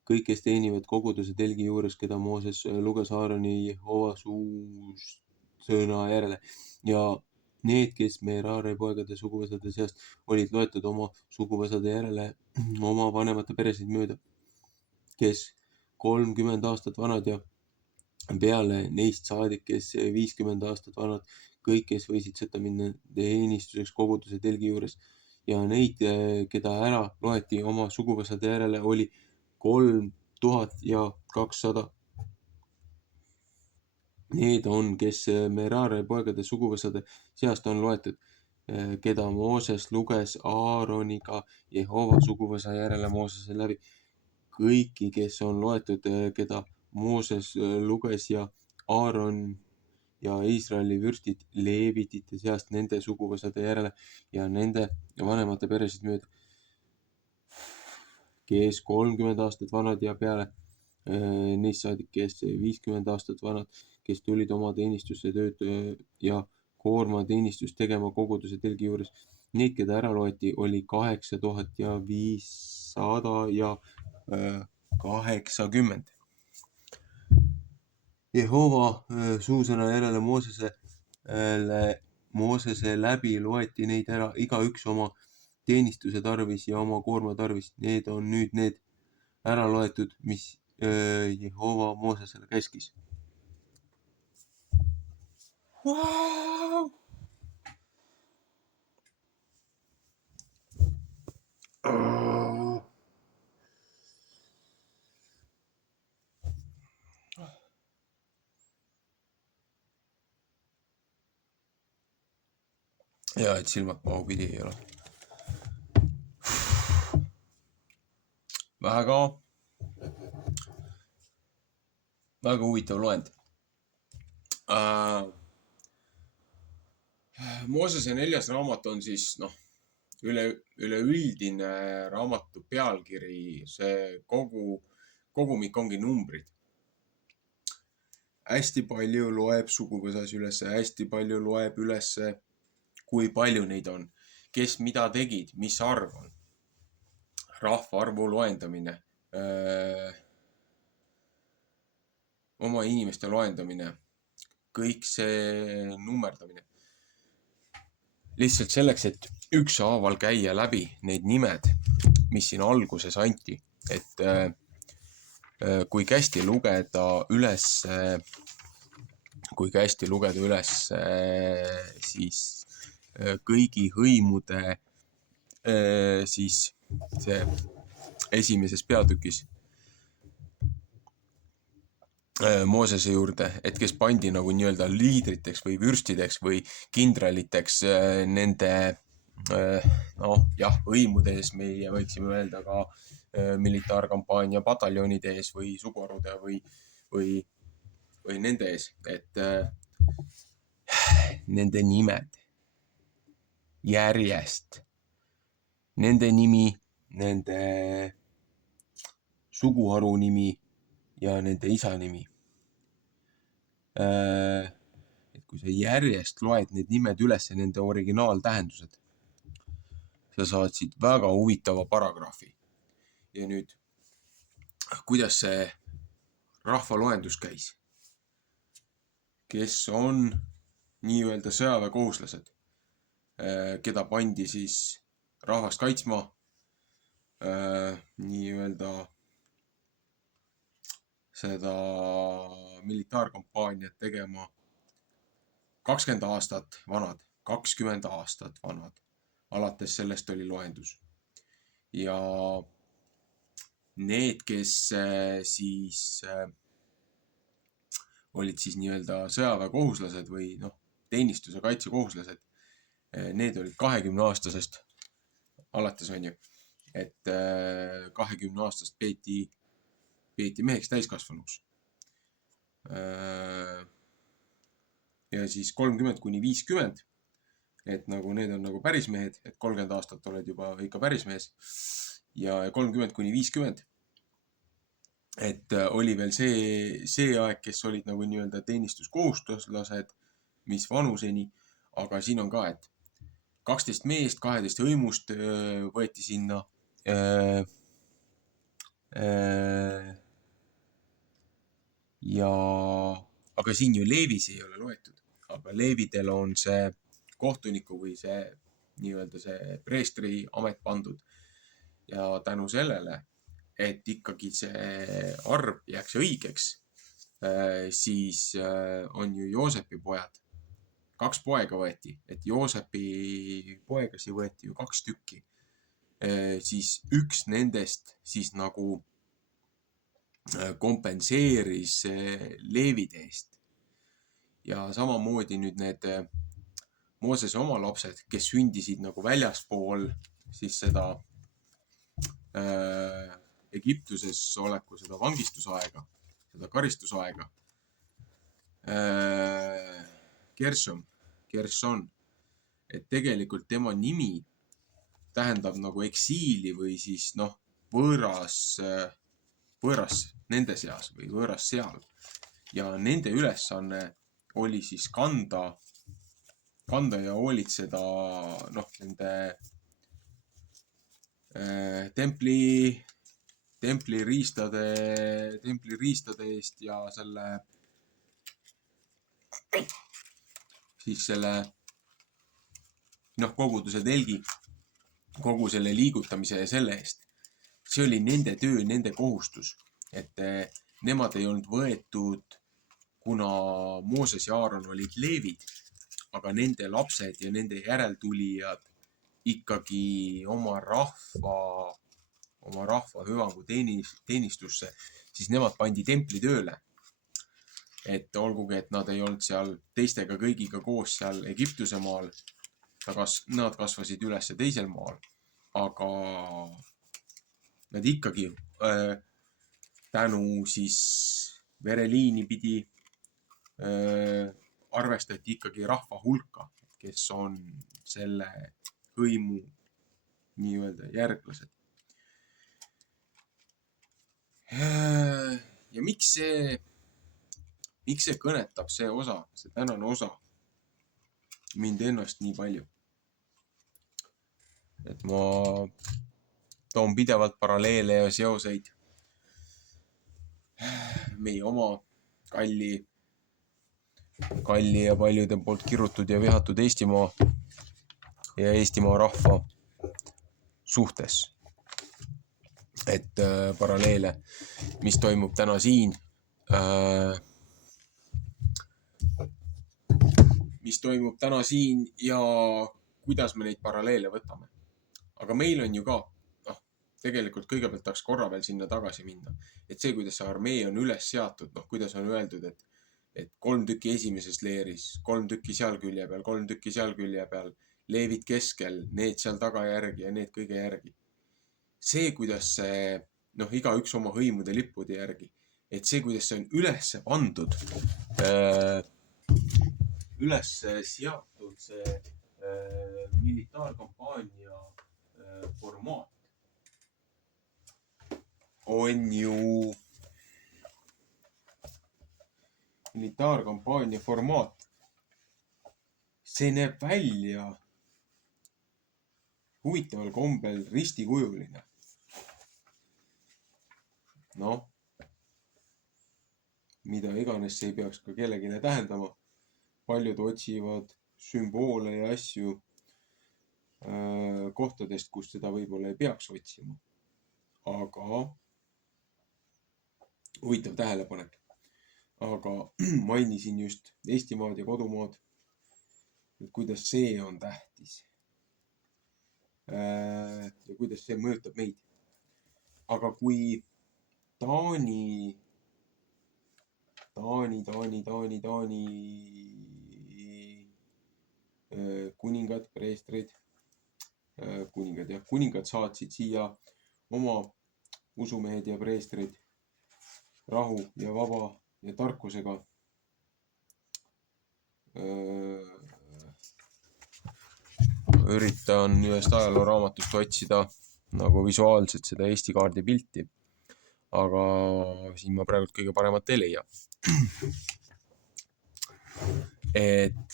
Kõik, kes teenivad koguduse telgi juures, keda Mooses luges Aaroni Jehova suusõna järele. Ja need, kes Merari poegade suguvõsade seast olid loetud oma suguvõsade järele oma vanemate peresid mööda, kes 30 aastat vanad ja peale neist saadik, kes 50 aastat vanad, kõik, kes võisid sõtta minna teenistuseks koguduse telgi juures ja neid, keda ära loeti oma suguvõsade järele, oli 3200. Need on, kes Merari poegade suguvõsade seast on loetud, keda Mooses luges Aaroniga Jehova suguvõsa järele Moosese läbi. Kõiki, kes on loetud, keda Mooses luges ja Aaron ja Iisraeli vürstid leevitite seast nende suguvõsade järele ja nende vanemate peresid mööda, kes 30 aastat vanad ja peale neist saadik, kes 50 aastat vanad, kes tulid oma teenistusse tööd ja koormateenistust tegema koguduse telgi juures. Neid, keda ära loeti, oli 8500 ja 80. Jehova suusõna järele Moosese läbi loeti neid ära igaüks oma teenistuse tarvis ja oma koorma tarvis. Need on nüüd need ära loetud, mis Jehova Moosesele käskis. Wow! Ja, et silmad pahupidi ei ole. Väga väga huvitav loend. Moosese 4. raamat on siis, üleüldine raamatu pealkiri, see kogumik ongi numbrid. Hästi palju loeb suguvõsas üles, hästi palju loeb üles, kui palju neid on, kes mida tegid, mis arv on, rahvaarvu loendamine, oma inimeste loendamine, kõik see nummerdamine. Lihtsalt selleks, et ükshaaval käia läbi need nimed, mis siin alguses anti, et kui hästi lugeda üles, siis kõigi hõimude siis see esimeses peatükis Moosese juurde, et kes pandi nagu nii-öelda liidriteks või vürstideks või kindraliteks nende hõimude ees, meie võiksime öelda ka militaarkampaania pataljonide ees või suguharude või nende ees, et nende nimed järjest, nende nimi, nende suguharu nimi ja nende isa nimi. Et kui sa järjest loed need nimed üles ja nende originaaltähendused, sa saad siit väga huvitava paragrahvi. Ja nüüd, kuidas see rahvaloendus käis? Kes on nii-öelda sõjaväekohuslased, keda pandi siis rahvast kaitsma, nii-öelda seda militaarkampaaniat tegema 20 aastat vanad, 20 aastat vanad. Alates sellest oli loendus. Ja need, kes siis olid siis nii-öelda sõjaväekohuslased või teenistuse kaitsekohuslased, need olid 20-aastasest alates, on ju, et 20-aastast peeti meheks täiskasvanuks. Ja siis 30–50, et nagu need on nagu päris mehed, et 30 aastat oled juba ikka päris mees. Ja 30–50, et oli veel see aeg, kes olid nagu nii-öelda teenistuskohustuslased, mis vanuseni, aga siin on ka, et 12 meest, 12 hõimust võeti sinna. Aga siin ju Leevis ei ole loetud, aga Leevidel on see kohtuniku või see nii-öelda see preestri amet pandud. Ja tänu sellele, et ikkagi see arv jääks õigeks, siis on ju Joosepi pojad. 2 poega võeti, et Joosepi poegasi võeti ju 2 tükki. Siis üks nendest siis nagu kompenseeris Leevide eest. Ja samamoodi nüüd need Moosese oma lapsed, kes sündisid nagu väljaspool siis seda Egiptuses oleku, seda vangistusaega, seda karistusaega. Gershon, et tegelikult tema nimi tähendab nagu eksiili või siis võõras nende seas või võõras seal. Ja nende ülesanne oli siis kanda ja hoolitseda nende templi riistade eest ja selle koguduse telgi, kogu selle liigutamise ja selle eest. See oli nende töö, nende kohustus, et nemad ei olnud võetud, kuna Mooses ja Aaron olid leevid, aga nende lapsed ja nende järeltulijad ikkagi oma rahva hüvangu teenistusse, siis nemad pandi templi tööle. Et olgugi, et nad ei olnud seal teistega kõigiga koos seal Egiptuse maal, nad kasvasid üles teisel maal, aga nad ikkagi tänu siis vereliini pidi arvestati ikkagi rahva hulka, kes on selle hõimu nii-öelda järglased. Ja miks see kõnetab see tänane osa mind ennast nii palju? Et ma toon pidevalt paralleele ja seoseid meie oma kalli ja paljude poolt kirutud ja vihatud Eestimaa ja Eestimaa rahva suhtes. Et paralleele, mis toimub täna siin, ja kuidas me neid paralleele võtame. Aga meil on ju ka, tegelikult kõigepealt tahaks korra veel sinna tagasi minna, et see, kuidas see armee on üles seatud, kuidas on öeldud, et 3 tükki esimeses leeris, 3 tükki seal külje peal, 3 tükki seal külje peal, leevid keskel, need seal taga järgi ja need kõige järgi. See, kuidas see, igaüks oma hõimude lippude järgi, et see, kuidas see on üles pandud, üles seatud see militaarkampaania formaat on ju see näeb välja huvitaval kombel ristikujuline. Mida iganes see ei peaks ka kellegile tähendama. Paljud otsivad sümboole ja asju kohtadest, kus seda võib-olla ei peaks otsima. Aga huvitav tähelepanek. Aga mainisin just Eestimaad ja kodumaad, et kuidas see on tähtis. Ja kuidas see mõjutab meid. Aga kui Taani kuningad, preestrid, kuningad saatsid siia oma usumehed ja preestrid rahu ja vaba ja tarkusega üritan ühest ajalooraamatust otsida nagu visuaalselt seda Eesti kaardi pilti, aga siin ma praegu kõige paremat ei leia. Et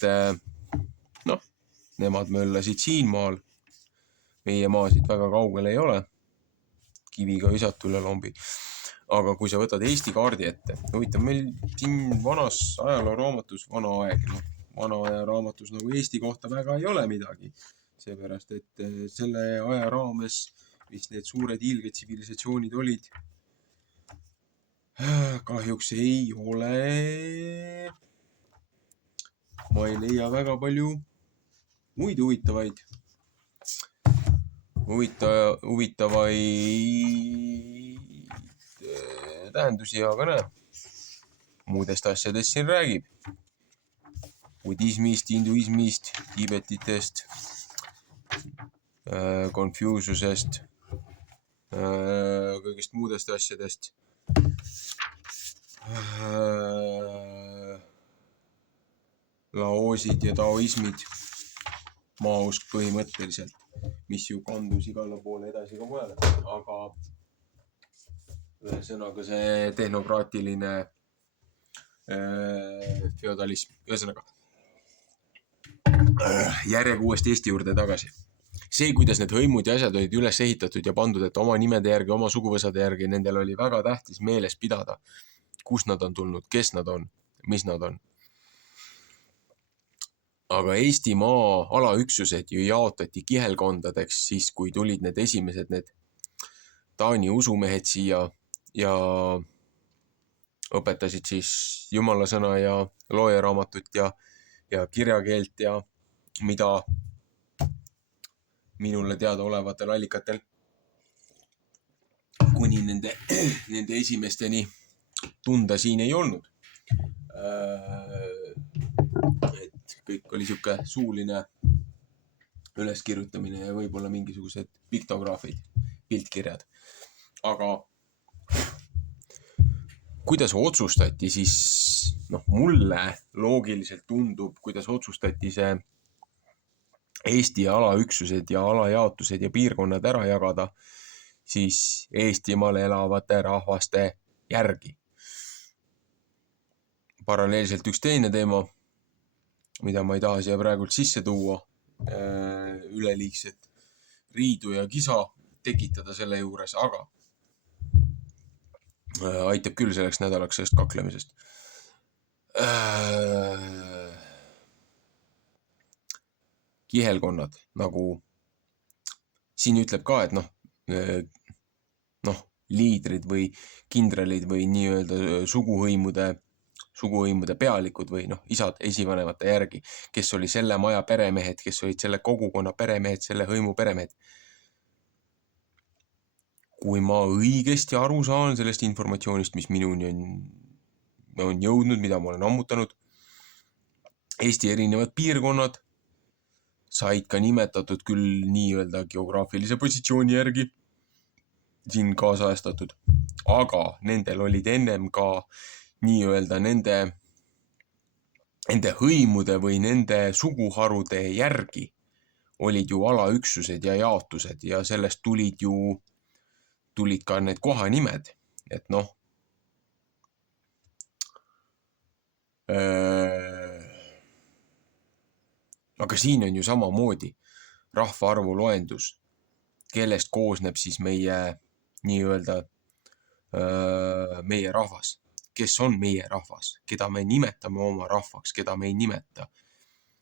nemad möllasid siin maal, meie maa siit väga kaugel ei ole, kiviga visatu üle lombi. Aga kui sa võtad Eesti kaardi ette, huvitav, meil siin vanas ajalooraamatus, vana aja raamatus nagu Eesti kohta väga ei ole midagi. Seepärast, et selle aja raames, mis need suured hiilged tsivilisatsioonid olid, kahjuks ei ole, ma ei leia väga palju muid huvitavaid tähendusi, aga näe, muudest asjadest siin räägib. Budismist, hinduismist, tiibetitest, Confuciusest, kõigest muudest asjadest. Laoosid ja taoismid, maausk põhimõtteliselt, mis ju kandus igale poole edasi ka mujale, aga ühesõnaga see tehnokraatiline feodalism, ühesõnaga järjega uuesti Eesti juurde tagasi. See, kuidas need hõimud ja asjad olid üles ehitatud ja pandud, et oma nimede järgi, oma suguvõsade järgi, nendel oli väga tähtis meeles pidada, kus nad on tulnud, kes nad on, mis nad on. Aga Eestimaa alaüksused ju jaotati kihelkondadeks siis, kui tulid need esimesed need Taani usumehed siia ja õpetasid siis jumalasõna ja loojaraamatut ja kirjakeelt ja mida minule teada olevatel allikatel kuni nende esimesteni tunda siin ei olnud. Et kõik oli siuke suuline üleskirjutamine ja võib-olla mingisugused piktograafid, piltkirjad. Aga kuidas otsustati, siis mulle loogiliselt tundub, kuidas otsustati see Eesti alaüksused ja alajaotused ja piirkonnad ära jagada, siis Eestimaal elavate rahvaste järgi. Paralleelselt üks teine teema, mida ma ei taha siia praegult sisse tuua, üleliigset riidu ja kisa tekitada selle juures, aga aitab küll selleks nädalaks sellest kaklemisest. Kihelkonnad, nagu siin ütleb ka, et liidrid või kindralid või nii-öelda suguhõimude pealikud või isad esivanemate järgi, kes oli selle maja peremehed, kes olid selle kogukonna peremehed, selle hõimu peremehed. Kui ma õigesti aru saan sellest informatsioonist, mis minuni on jõudnud, mida ma olen ammutanud, Eesti erinevad piirkonnad said ka nimetatud küll nii-öelda geograafilise positsiooni järgi siin kaasajastatud, aga nendel olid ennem ka nii-öelda nende hõimude või nende suguharude järgi olid ju alaüksused ja jaotused ja sellest tulid ka need kohanimed, et aga siin on ju samamoodi rahvaarvu loendus, kellest koosneb siis meie nii-öelda meie rahvas, kes on meie rahvas, keda me nimetame oma rahvaks, keda me ei nimeta.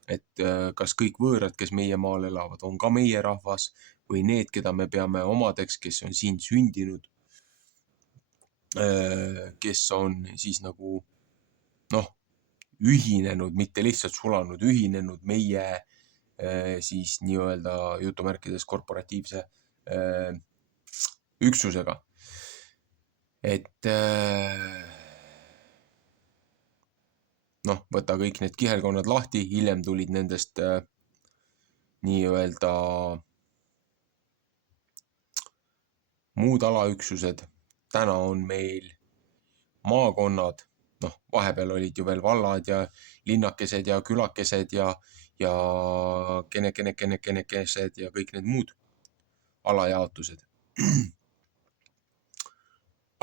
Et kas kõik võõrad, kes meie maal elavad, on ka meie rahvas või need, keda me peame omadeks, kes on siin sündinud, kes on siis nagu ühinenud, mitte lihtsalt sulanud, ühinenud meie siis nii-öelda jutumärkides korporatiivse üksusega. Et võta kõik need kihelkonnad lahti, hiljem tulid nendest nii-öelda muud alaüksused. Täna on meil maakonnad, vahepeal olid ju veel vallad ja linnakesed ja külakesed ja kenekesed ja kõik need muud alajaotused.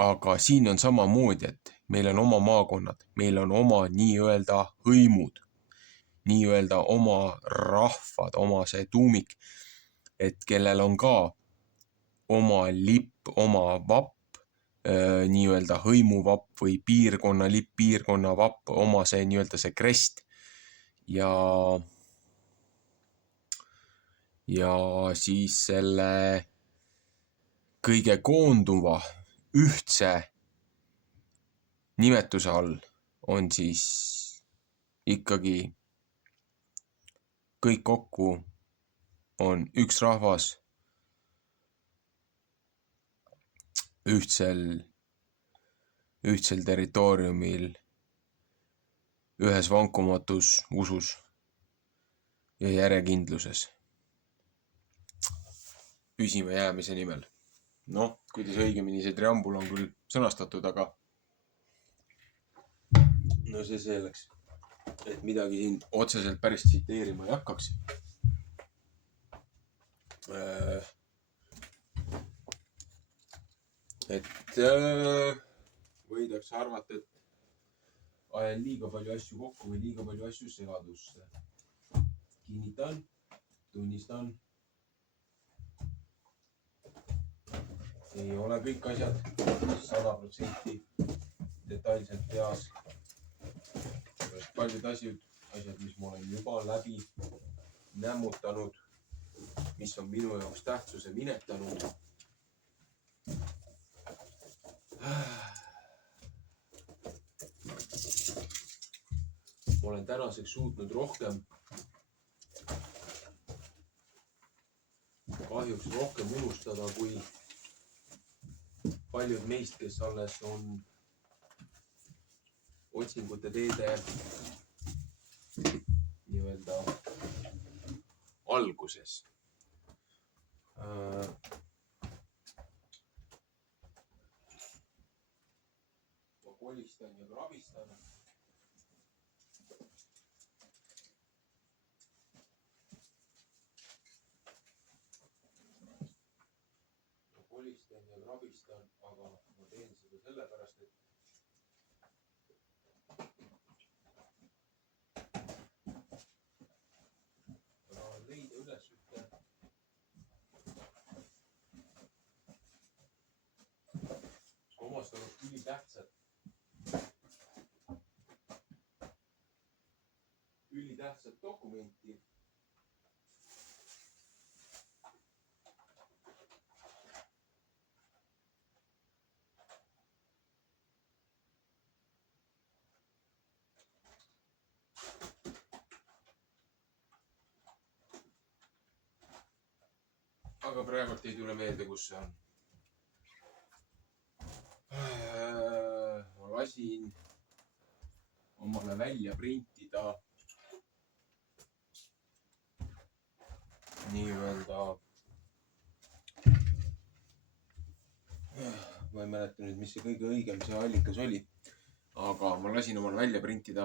Aga siin on samamoodi, et meil on oma maakonnad, meil on oma nii-öelda hõimud, nii-öelda oma rahvad, oma see tuumik, et kellel on ka oma lipp, oma vapp, nii-öelda hõimuvapp või piirkonna lipp, piirkonna vapp, oma see nii-öelda see krest ja siis selle kõige koonduva ühtse nimetuse all on siis ikkagi kõik kokku on üks rahvas ühtsel territooriumil, ühes vankumatus usus ja järjekindluses püsima jäämise nimel. Kuidas õigemini see preambul on küll sõnastatud, aga see selleks, et midagi siin otseselt päris tsiteerima ei hakkaks. Et võidakse arvata, et ajan liiga palju asju kokku või liiga palju asju segadusse. Kinnitan, tunnistan. Ei ole kõik asjad 100% detailselt peas. Paljud asjad, mis ma olen juba läbi nämmutanud, mis on minu jaoks tähtsuse minetanud. Ma olen tänaseks suutnud kahjuks rohkem unustada kui paljud meist, kes alles on otsingute teede nii-öelda alguses. Ma kolistan ja krabistan. Kolistan ja krabistan, aga ma teen seda sellepärast, et leida üles ühte omast arust ülitähtsat dokumenti. Aga praegult ei tule meelde, kus see on. Ma lasin omale välja printida nii-öelda, ma ei mäleta nüüd, mis see kõige õigem see allikas oli, aga ma lasin omale välja printida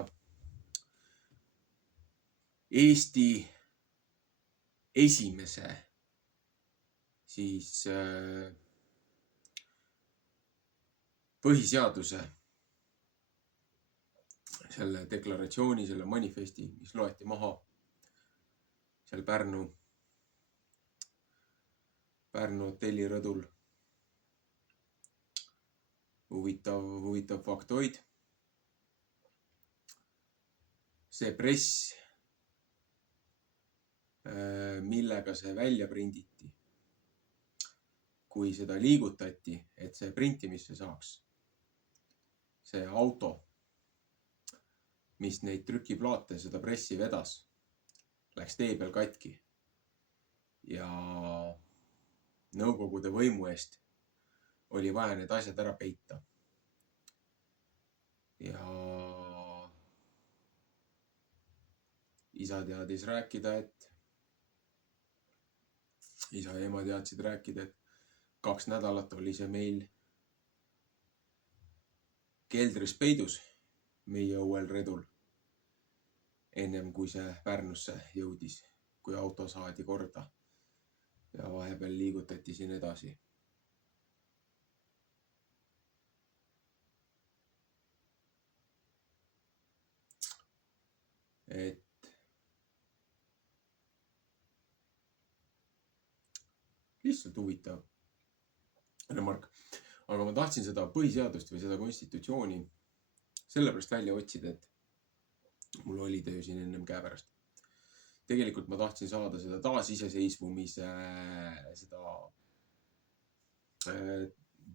Eesti esimese siis põhiseaduse, selle deklaratsiooni, selle manifesti, mis loeti maha seal Pärnu hotellirõdul. Huvitav faktoid. See press, millega see välja prinditi, kui seda liigutati, et see printimisse saaks, see auto, mis neid trükiplaate, seda pressi vedas, läks tee peal katki. Ja Nõukogude võimu eest oli vaja need asjad ära peita. Ja isa teadis rääkida, isa ja ema teadsid rääkida, et 2 nädalat oli see meil keldris peidus meie uuel redul, ennem kui see Pärnusse jõudis, kui auto saadi korda ja vahepeal liigutati siin edasi. Et lihtsalt huvitav remark. Aga ma tahtsin seda põhiseadust või seda konstitutsiooni sellepärast välja otsida, et mul oli ta ju siin ennem käepärast. Tegelikult ma tahtsin saada seda taasiseseisvumise seda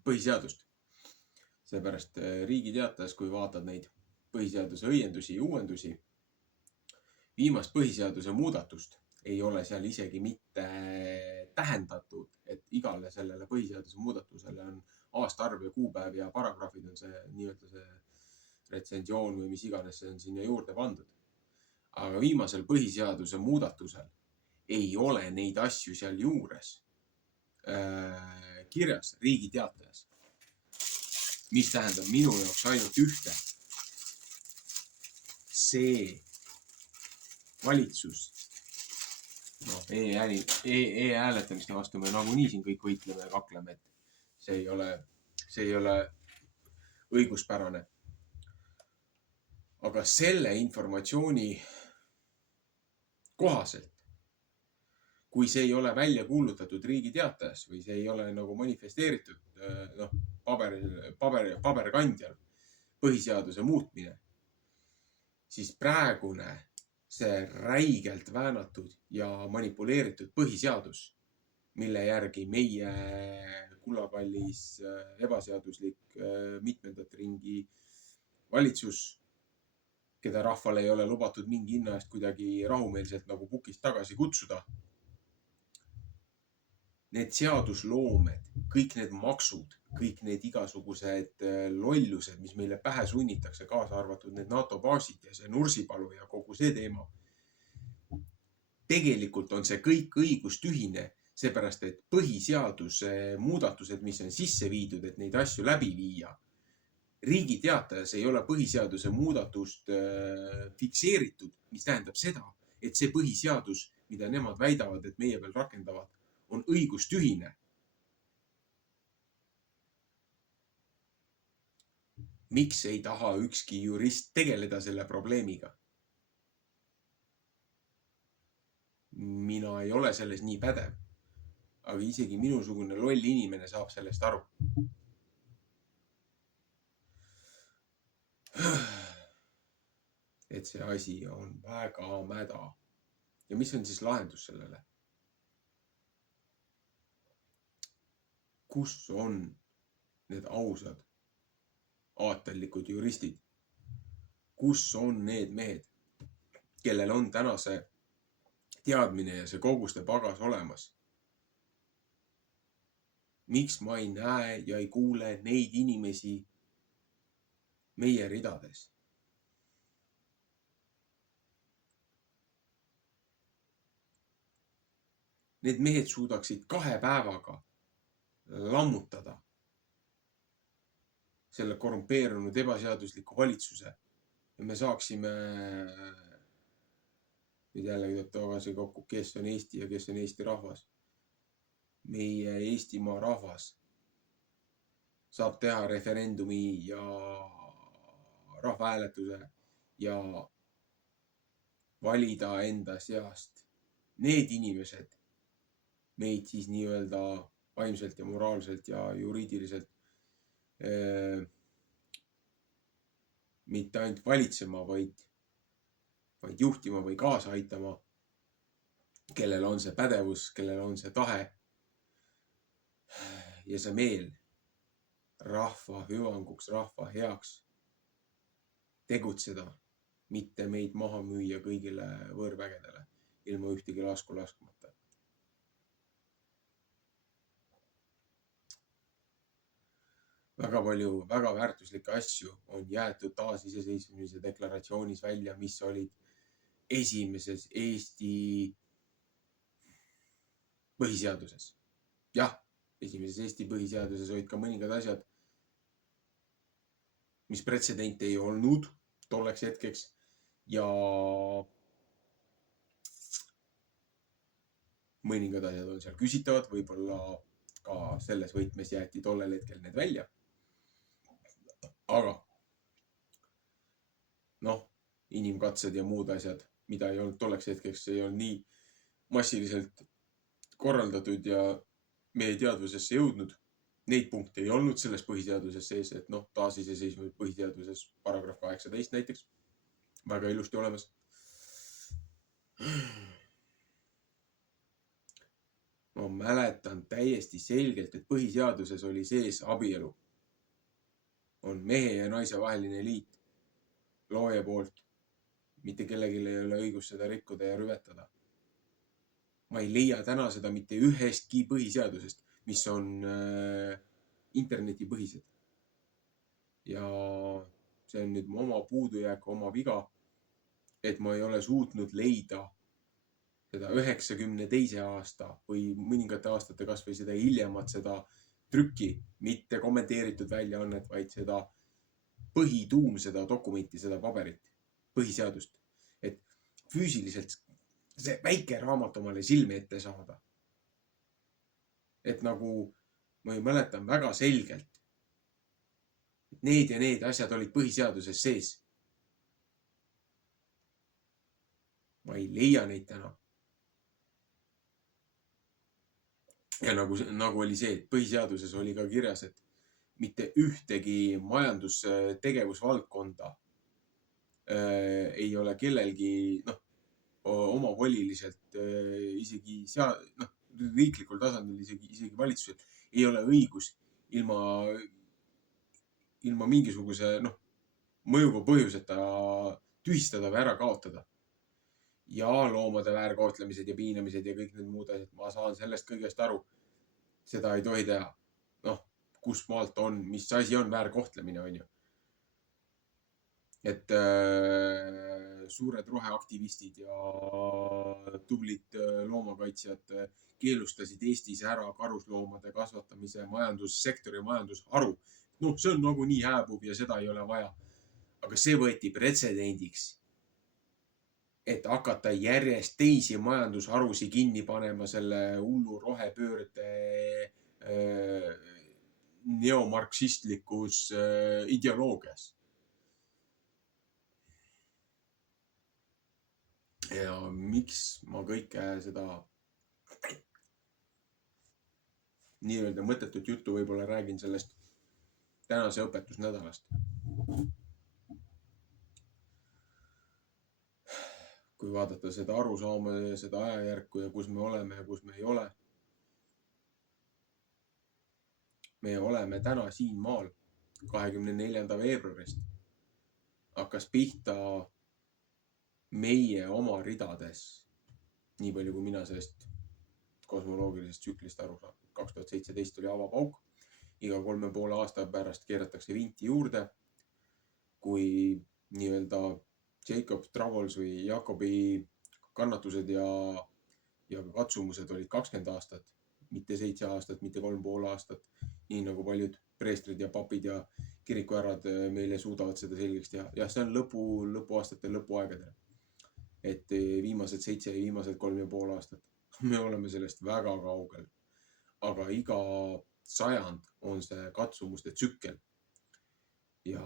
põhiseadust. Seepärast Riigi Teatajas, kui vaatad neid põhiseaduse õiendusi ja uuendusi, viimast põhiseaduse muudatust ei ole seal isegi mitte tähendatud, et igale sellele põhiseaduse muudatusele on aastaarv ja kuupäev ja paragrahvid on see nii-öelda see retsensioon või mis iganes see on sinna juurde pandud. Aga viimasel põhiseaduse muudatusel ei ole neid asju seal juures kirjas Riigi Teatajas, mis tähendab minu jaoks ainult ühte. See valitsus, e-hääletamiste vastu me nagunii siin kõik võitleme ja kakleme, et see ei ole õiguspärane. Aga selle informatsiooni kohaselt, kui see ei ole välja kuulutatud Riigi Teatajas või see ei ole nagu manifesteeritud paberkandjal põhiseaduse muutmine, siis praegune see räigelt väänatud ja manipuleeritud põhiseadus, mille järgi meie kullakallis ebaseaduslik mitmendat ringi valitsus, keda rahvale ei ole lubatud mingi hinna eest kuidagi rahumeelselt nagu pukist tagasi kutsuda. Need seadusloomed, kõik need maksud, kõik need igasugused lollused, mis meile pähe sunnitakse, kaasa arvatud need NATO baasid ja see Nursipalu ja kogu see teema. Tegelikult on see kõik õigustühine, seepärast et põhiseaduse muudatused, mis on sisse viidud, et neid asju läbi viia, Riigi teatajas ei ole põhiseaduse muudatust fikseeritud, mis tähendab seda, et see põhiseadus, mida nemad väidavad, et meie peal rakendavad, on õigustühine. Miks ei taha ükski jurist tegeleda selle probleemiga? Mina ei ole selles nii pädev, aga isegi minusugune loll inimene saab sellest aru. Et see asi on väga mäda. Ja mis on siis lahendus sellele? Kus on need ausad, aatellikud juristid? Kus on need mehed, kellel on täna see teadmine ja see koguste pagas olemas? Miks ma ei näe ja ei kuule neid inimesi meie ridades? Need mehed suudaksid 2 päevaga lammutada selle korrumpeerunud ebaseadusliku valitsuse ja me saaksime nüüd jälle tagasi kokku, kes on Eesti ja kes on Eesti rahvas. Meie Eestimaa rahvas saab teha referendumi ja rahvahääletuse ja valida enda seast need inimesed, meid siis nii-öelda vaimselt ja moraalselt ja juriidiliselt mitte ainult valitsema, vaid juhtima või kaasa aitama, kellel on see pädevus, kellel on see tahe ja see meel rahva hüvanguks, rahva heaks tegutseda, mitte meid maha müüa kõigile võõrvägedele ilma ühtegi lasku laskmata. Väga palju väga väärtuslikke asju on jäetud taasiseseisvumise deklaratsioonis välja, mis olid esimeses Eesti põhiseaduses. Jah, esimeses Eesti põhiseaduses olid ka mõningad asjad, mis pretsedente ei olnud tolleks hetkeks ja mõningad asjad on seal küsitavad, võib-olla ka selles võtmes jäeti tollel hetkel need välja. Aga inimkatsed ja muud asjad, mida ei olnud tolleks hetkeks, ei olnud nii massiliselt korraldatud ja meie teadvusesse jõudnud. Neid punkte ei olnud selles põhiseaduses sees, et taasiseseisvunud põhiseaduses paragrahv 18 näiteks väga ilusti olemas. Ma mäletan täiesti selgelt, et põhiseaduses oli sees abielu. On mehe ja naise vaheline liit looja poolt. Mitte kellelgi ei ole õigus seda rikkuda ja rüvetada. Ma ei leia täna seda mitte ühestki põhiseadusest, mis on internetipõhised. Ja see on nüüd oma puudujääk, oma viga, et ma ei ole suutnud leida seda 92. aasta või mõningate aastate kas või seda hiljemat, seda trükki, mitte kommenteeritud väljaannet, vaid seda põhituum, seda dokumenti, seda paberit, põhiseadust, et füüsiliselt see väike raamat omale silme ette saada. Et nagu ma ju mäletan väga selgelt, et need ja need asjad olid põhiseaduses sees. Ma ei leia neid täna. Ja nagu oli see, et põhiseaduses oli ka kirjas, et mitte ühtegi majandustegevusvaldkonda ei ole kellelgi omavoliliselt isegi riiklikul tasandil, isegi valitsusel ei ole õigus ilma mingisuguse mõjuva põhjuseta tühistada või ära kaotada. Ja loomade väärkohtlemised ja piinamised ja kõik need muud asjad, ma saan sellest kõigest aru. Seda ei tohi teha. Kus maalt on, mis asi on väärkohtlemine, on ju. Et suured roheaktivistid ja tublid loomakaitsjad keelustasid Eestis ära karusloomade kasvatamise majandussektori majandusharu, noh, see on nagunii hääbub ja seda ei ole vaja. Aga see võeti pretsedendiks, et hakata järjest teisi majandusharusid kinni panema selle hullu rohepöörde neomarksistlikus ideoloogias. Ja miks ma kõike seda nii-öelda mõttetut juttu võib-olla räägin sellest tänase õpetusnädalast. Kui vaadata seda arusaama ja seda ajajärku ja kus me oleme ja kus me ei ole. Me oleme täna siin maal 24. veebruarist. Hakkas pihta meie oma ridades, nii palju kui mina sellest kosmoloogilisest tsüklist aru saan. 2017 oli avapauk. Iga 3,5 aasta pärast keeratakse vinti juurde. Kui nii-öelda Jacob Troubles või Jakobi kannatused ja katsumused olid 20 aastat, mitte 7 aastat, mitte 3,5 aastat, nii nagu paljud preestrid ja papid ja kirikuärad meile suudavad seda selgeks teha. Ja see on lõpuaastate lõpuaegadel. Et viimased 7 ja viimased 3,5 aastat. Me oleme sellest väga kaugel. Aga iga sajand on see katsumuste tsükkel. Ja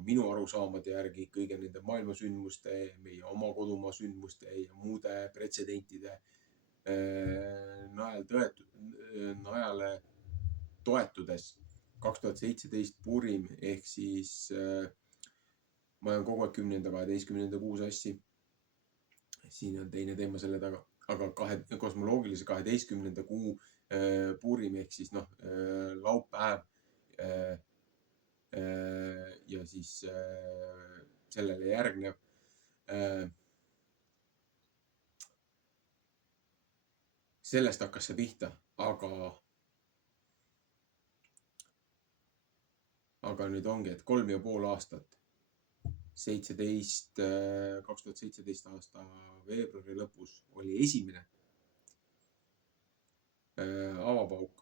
minu arusaamade järgi kõige nende maailmasündmuste, meie oma kodumaa sündmuste ja muude pretsedentide najale toetudes 2017 Purim ehk siis ma olen kogu aeg 10. 12. kuu sassi. Siin on teine teema selle taga, aga kosmoloogilise 12. kuu Purim ehk siis laupäev ja siis sellele järgnev sellest hakkas see pihta, aga nüüd ongi, et 3,5 aastat 2017 aasta veebruari lõpus oli esimene avapauk.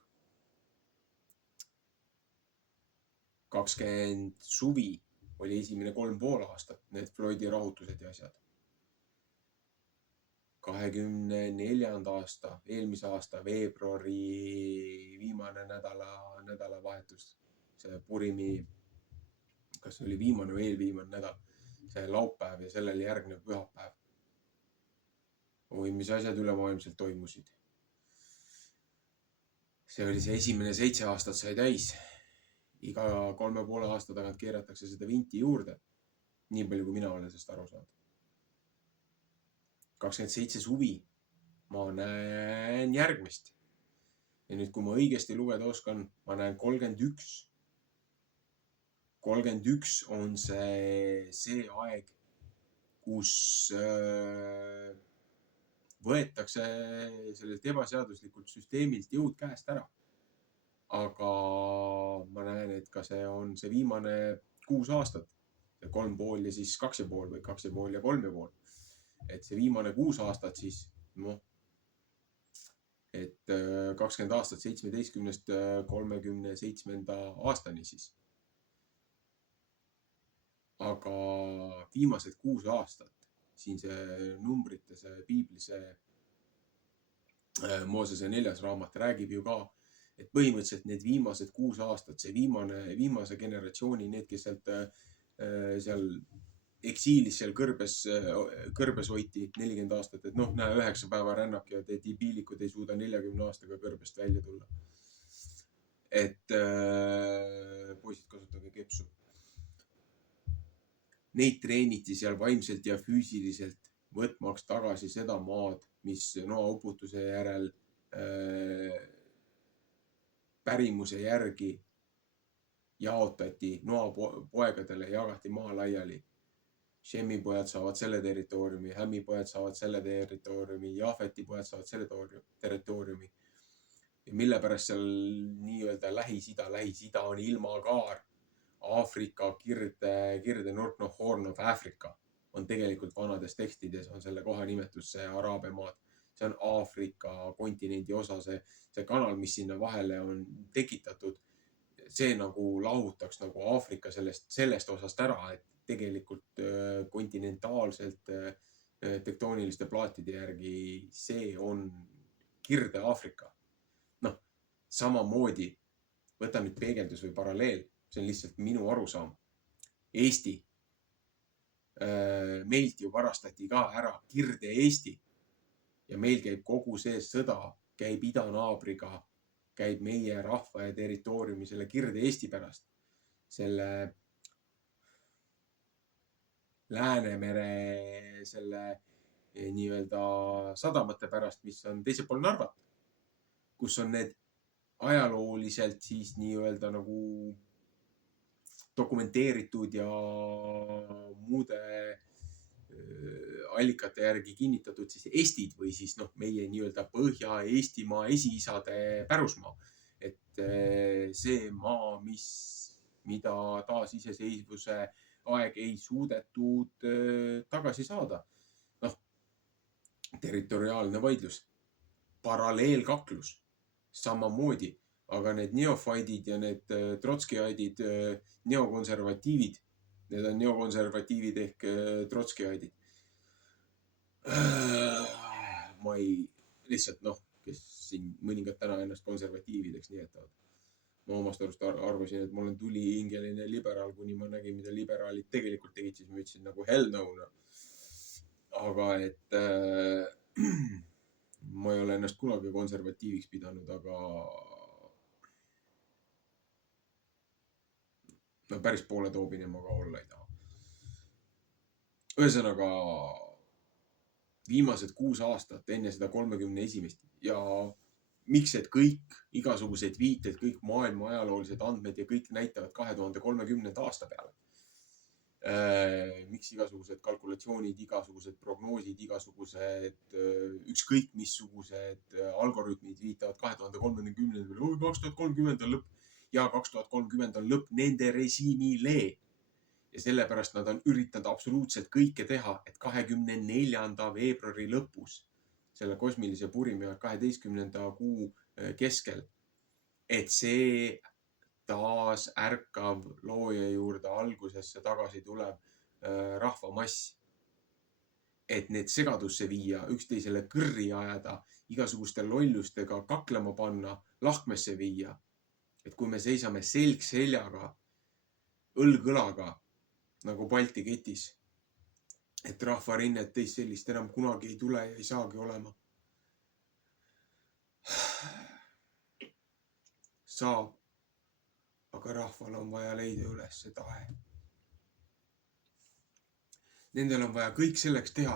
20 suvi oli esimene 3,5 aastat, need Freudi rahutused ja asjad. 24. aasta, eelmise aasta veebruari viimane nädalavahetus, see Purimi, kas oli viimane või eelviimane nädal, see laupäev ja sellele järgnev pühapäev. Oi, mis asjad ülemaailmselt toimusid. See oli see esimene 7 aastat sai täis. Iga 3,5 aasta tagant keeratakse seda vinti juurde. Nii palju, kui mina olen sellest aru saanud. 27 suvi ma näen järgmist. Ja nüüd, kui ma õigesti lugeda oskan, ma näen 31. 31 on see aeg, kus võetakse sellelt ebaseaduslikult süsteemilt jõud käest ära. Aga ma näen, et ka see on see viimane 6 aastat, 3,5 ja siis 2,5 või 2,5 ja 3,5. Et see viimane 6 aastat siis, et 20 aastat 17. 37. aastani siis. Aga viimased 6 aastat, siin see numbrite, see piiblise Moosese 4. raamat räägib ju ka, et põhimõtteliselt need viimased 6 aastat, see viimase generatsiooni, need, kes seal eksiilis seal kõrbes hoiti 40 aastat, et näe 9 päeva rännak ja te dibiilikud ei suuda 40 aastaga kõrbest välja tulla. Et poisid, kasutage kepsu. Neid treeniti seal vaimselt ja füüsiliselt võtmaks tagasi seda maad, mis Noa uputuse järel pärimuse järgi jaotati Noa poegadele, jagati maa laiali. Shemi pojad saavad selle territooriumi, Hämi pojad saavad selle territooriumi, Jaafeti pojad saavad selle territooriumi. Ja mille pärast seal nii-öelda Lähis-Ida on ilmakaar. Aafrika kirde nurk, Horn of Africa on tegelikult vanades tekstides on selle koha nimetus, see Araabia maad. See on Aafrika kontinendi osa, see kanal, mis sinna vahele on tekitatud. see nagu lahutaks nagu Aafrika sellest osast ära, et tegelikult kontinentaalselt tektooniliste plaatide järgi see on Kirde-Aafrika. Noh, samamoodi, võta nüüd peegeldus või paralleel, see on lihtsalt minu arusaam. Eesti, meilt ju varastati ka ära Kirde-Eesti ja meil käib kogu see sõda, käib idanaabriga, käib meie rahva ja territooriumi selle Kirde-Eesti pärast, selle Läänemere, selle nii-öelda sadamate pärast, mis on teisel pool Narvat, kus on need ajalooliselt siis nii-öelda nagu dokumenteeritud ja muude allikate järgi kinnitatud siis Eestid või siis meie nii-öelda Põhja-Eestimaa esiisade pärusmaa. Et see maa, mida taasiseseisvuse aeg ei suudetud tagasi saada. Territoriaalne vaidlus, paralleelkaklus, samamoodi, aga need neofaidid ja need trotskiaidid, neokonservatiivid, need on neokonservatiivid ehk trotskiaidid. Ma ei, lihtsalt kes siin mõningad täna ennast konservatiivideks nimetavad. Ma omast arust arvasin, et ma olen tulihingeline liberaal, kuni ma nägin, mida liberaalid tegelikult tegid, siis ma ütlesin nagu hell no. Aga et ma ei ole ennast kunagi konservatiiviks pidanud, aga päris poole toobine ma ka olla ei taha. Ühesõnaga, viimased 6 aastat enne seda 31. ja miks, et kõik igasugused viited, kõik maailma ajaloolised andmed ja kõik näitavad 2030. aasta peale. Miks igasugused kalkulatsioonid, igasugused prognoosid, igasugused ükskõik missugused algoritmid viitavad 2030. 2030 on lõpp ja 2030 on lõpp nende režiimile. Ja sellepärast nad on üritanud absoluutselt kõike teha, et 24. veebruari lõpus, selle kosmilise purimi 12. kuu keskel, et see taas ärkav looja juurde algusesse tagasi tulev rahvamass, et need segadusse viia, üksteisele kõrri ajada, igasuguste lollustega kaklema panna, lahkmesse viia. Et kui me seisame selg seljaga, õlg õlaga, nagu Balti ketis, et rahvarinnet teist sellist enam kunagi ei tule ja ei saagi olema. Saab. Aga rahval on vaja leida üles see tahe. Nendel on vaja kõik selleks teha,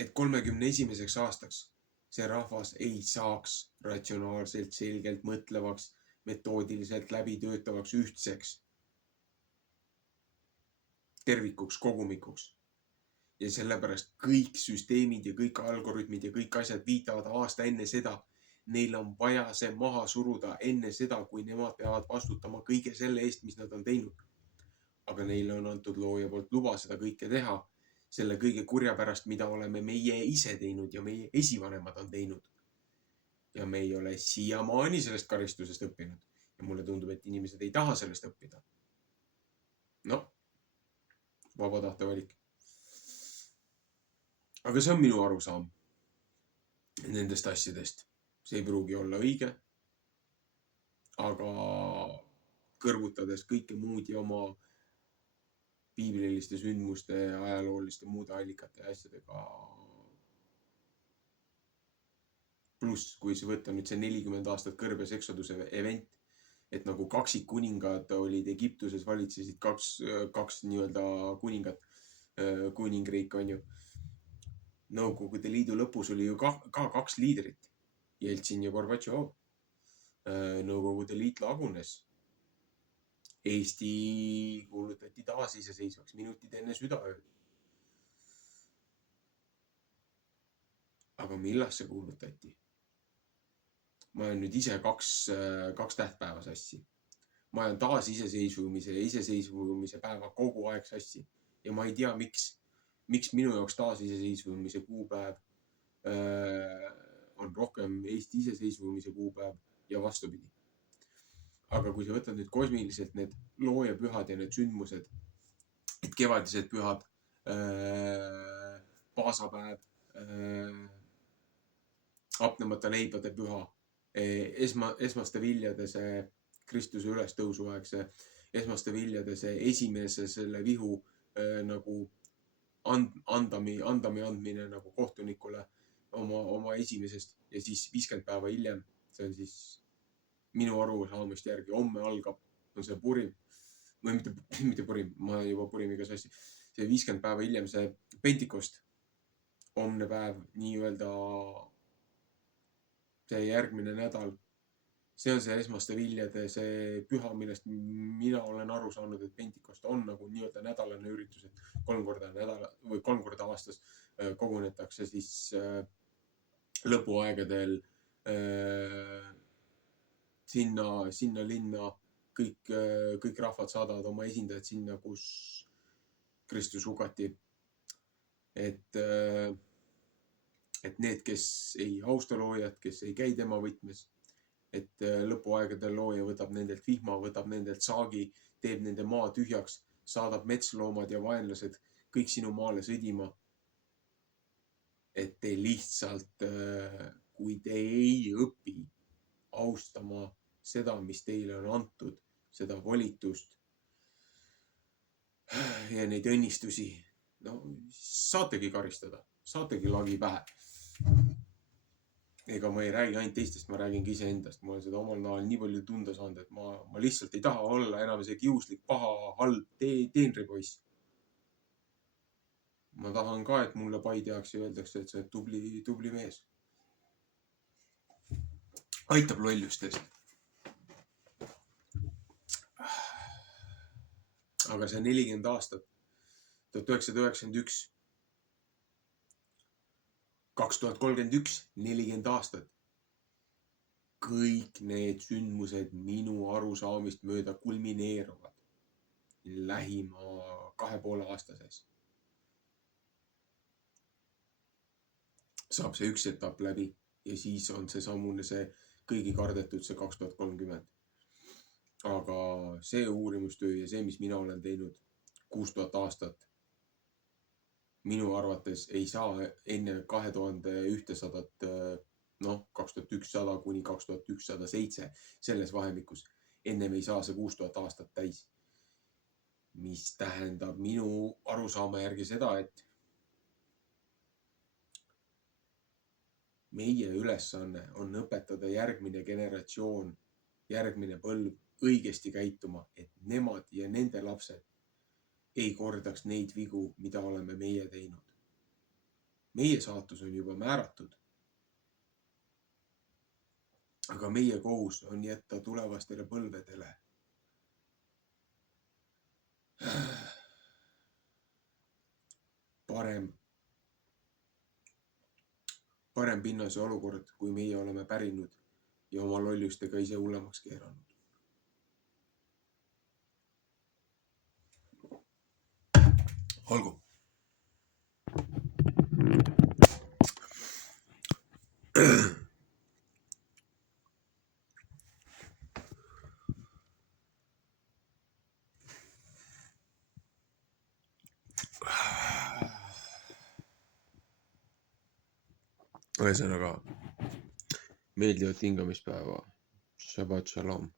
et 31. aastaks see rahvas ei saaks ratsionaalselt, selgelt mõtlevaks, metoodiliselt läbitöötavaks ühtseks tervikuks, kogumikuks. Ja sellepärast kõik süsteemid ja kõik algoritmid ja kõik asjad viitavad aasta enne seda. Neil on vaja see maha suruda enne seda, kui nemad peavad vastutama kõige selle eest, mis nad on teinud. Aga neile on antud looja poolt luba seda kõike teha, selle kõige kurja pärast, mida oleme meie ise teinud ja meie esivanemad on teinud. Ja me ei ole siiamaani sellest karistusest õppinud. Ja mulle tundub, et inimesed ei taha sellest õppida. Vaba tahte valik. Aga see on minu arusaam nendest asjadest. See ei pruugi olla õige, aga kõrvutades kõike muud ja oma piibliliste sündmuste, ajalooliste muude allikate ja asjadega. Pluss, kui see võtta nüüd see 40 aastat kõrbes eksoduse event, et nagu kaksikkuningad olid Egiptuses, valitsesid kaks nii-öelda kuningat, kuningriik on ju. Nõukogude Liidu lõpus oli ju ka 2 liidrit, Jeltsin ja Gorbatšov. Nõukogude Liit lagunes. Eesti kuulutati taasiseseisvaks minutid enne südaööd. Aga millal see kuulutati? Ma olen nüüd ise kaks tähtpäeva sassi. Ma olen taasiseseisvumise ja iseseisvumise päeva kogu aeg sassi. Ja ma ei tea, miks minu jaoks taasiseseisvumise kuupäev on rohkem Eesti iseseisvumise kuupäev ja vastupidi. aga kui sa võtad nüüd kosmiliselt need loojapühad ja need sündmused, et kevadised pühad, paasapäev, hapnemata leibade püha, esmaste viljade see Kristuse ülestõusu aeg, see esmaste viljade see esimese selle vihu nagu andmine nagu kohtunikule oma esimesest ja siis 50 päeva hiljem, see on siis minu arusaamist järgi, homme algab, on see Purim või mitte Purim, ma juba Purimiga sassi, see 50 päeva hiljem, see Pentikost, homne päev, nii-öelda see järgmine nädal, see on see esmaste viljade see püha, millest mina olen aru saanud, et Pentikost on nagu nii-öelda nädalane üritus, et 3 korda aastas kogunetakse siis lõpuaegadel sinna linna, kõik rahvad saadavad oma esindajad sinna, kus Kristus hukati. Et need, kes ei austa loojat, kes ei käi tema võtmes, et lõpuaegadel looja võtab nendelt vihma, võtab nendelt saagi, teeb nende maa tühjaks, saadab metsloomad ja vaenlased kõik sinu maale sõdima. Et te lihtsalt, kui te ei õpi austama seda, mis teile on antud, seda volitust ja neid õnnistusi, no saategi karistada, saategi lagi pähe. Ega ma ei räägi ainult teistest, ma räägingi iseendast. Ma olen seda omal näol nii palju tunda saanud, et ma lihtsalt ei taha olla enam see kiuslik, paha, halb teenripoiss. Ma tahan ka, et mulle pai tehakse ja öeldakse, et sa oled tubli mees. Aitab lollustest. Aga see 40 aastat, 1991, 2031, 40 aastat. Kõik need sündmused minu arusaamist mööda kulmineeruvad lähima 2,5 aasta sees. Saab see üks etapp läbi ja siis on see sammune see kõigi kardetud see 2030. Aga see uurimustöö ja see, mis mina olen teinud 6000 aastat, minu arvates ei saa enne 2100, 2100 kuni 2107 selles vahemikus. Ennem ei saa see 6000 aastat täis. Mis tähendab minu arusaama järgi seda, et meie ülesanne on õpetada järgmine generatsioon, järgmine põlv õigesti käituma, et nemad ja nende lapsed ei kordaks neid vigu, mida oleme meie teinud. Meie saatus on juba määratud. Aga meie kohus on jätta tulevastele põlvedele parem pinnas ja olukord, kui meie oleme pärinud ja oma lollustega ise hullemaks keeranud. Olgu. Ühesõnaga, meeldivat hingamispäeva. Shabbat shalom.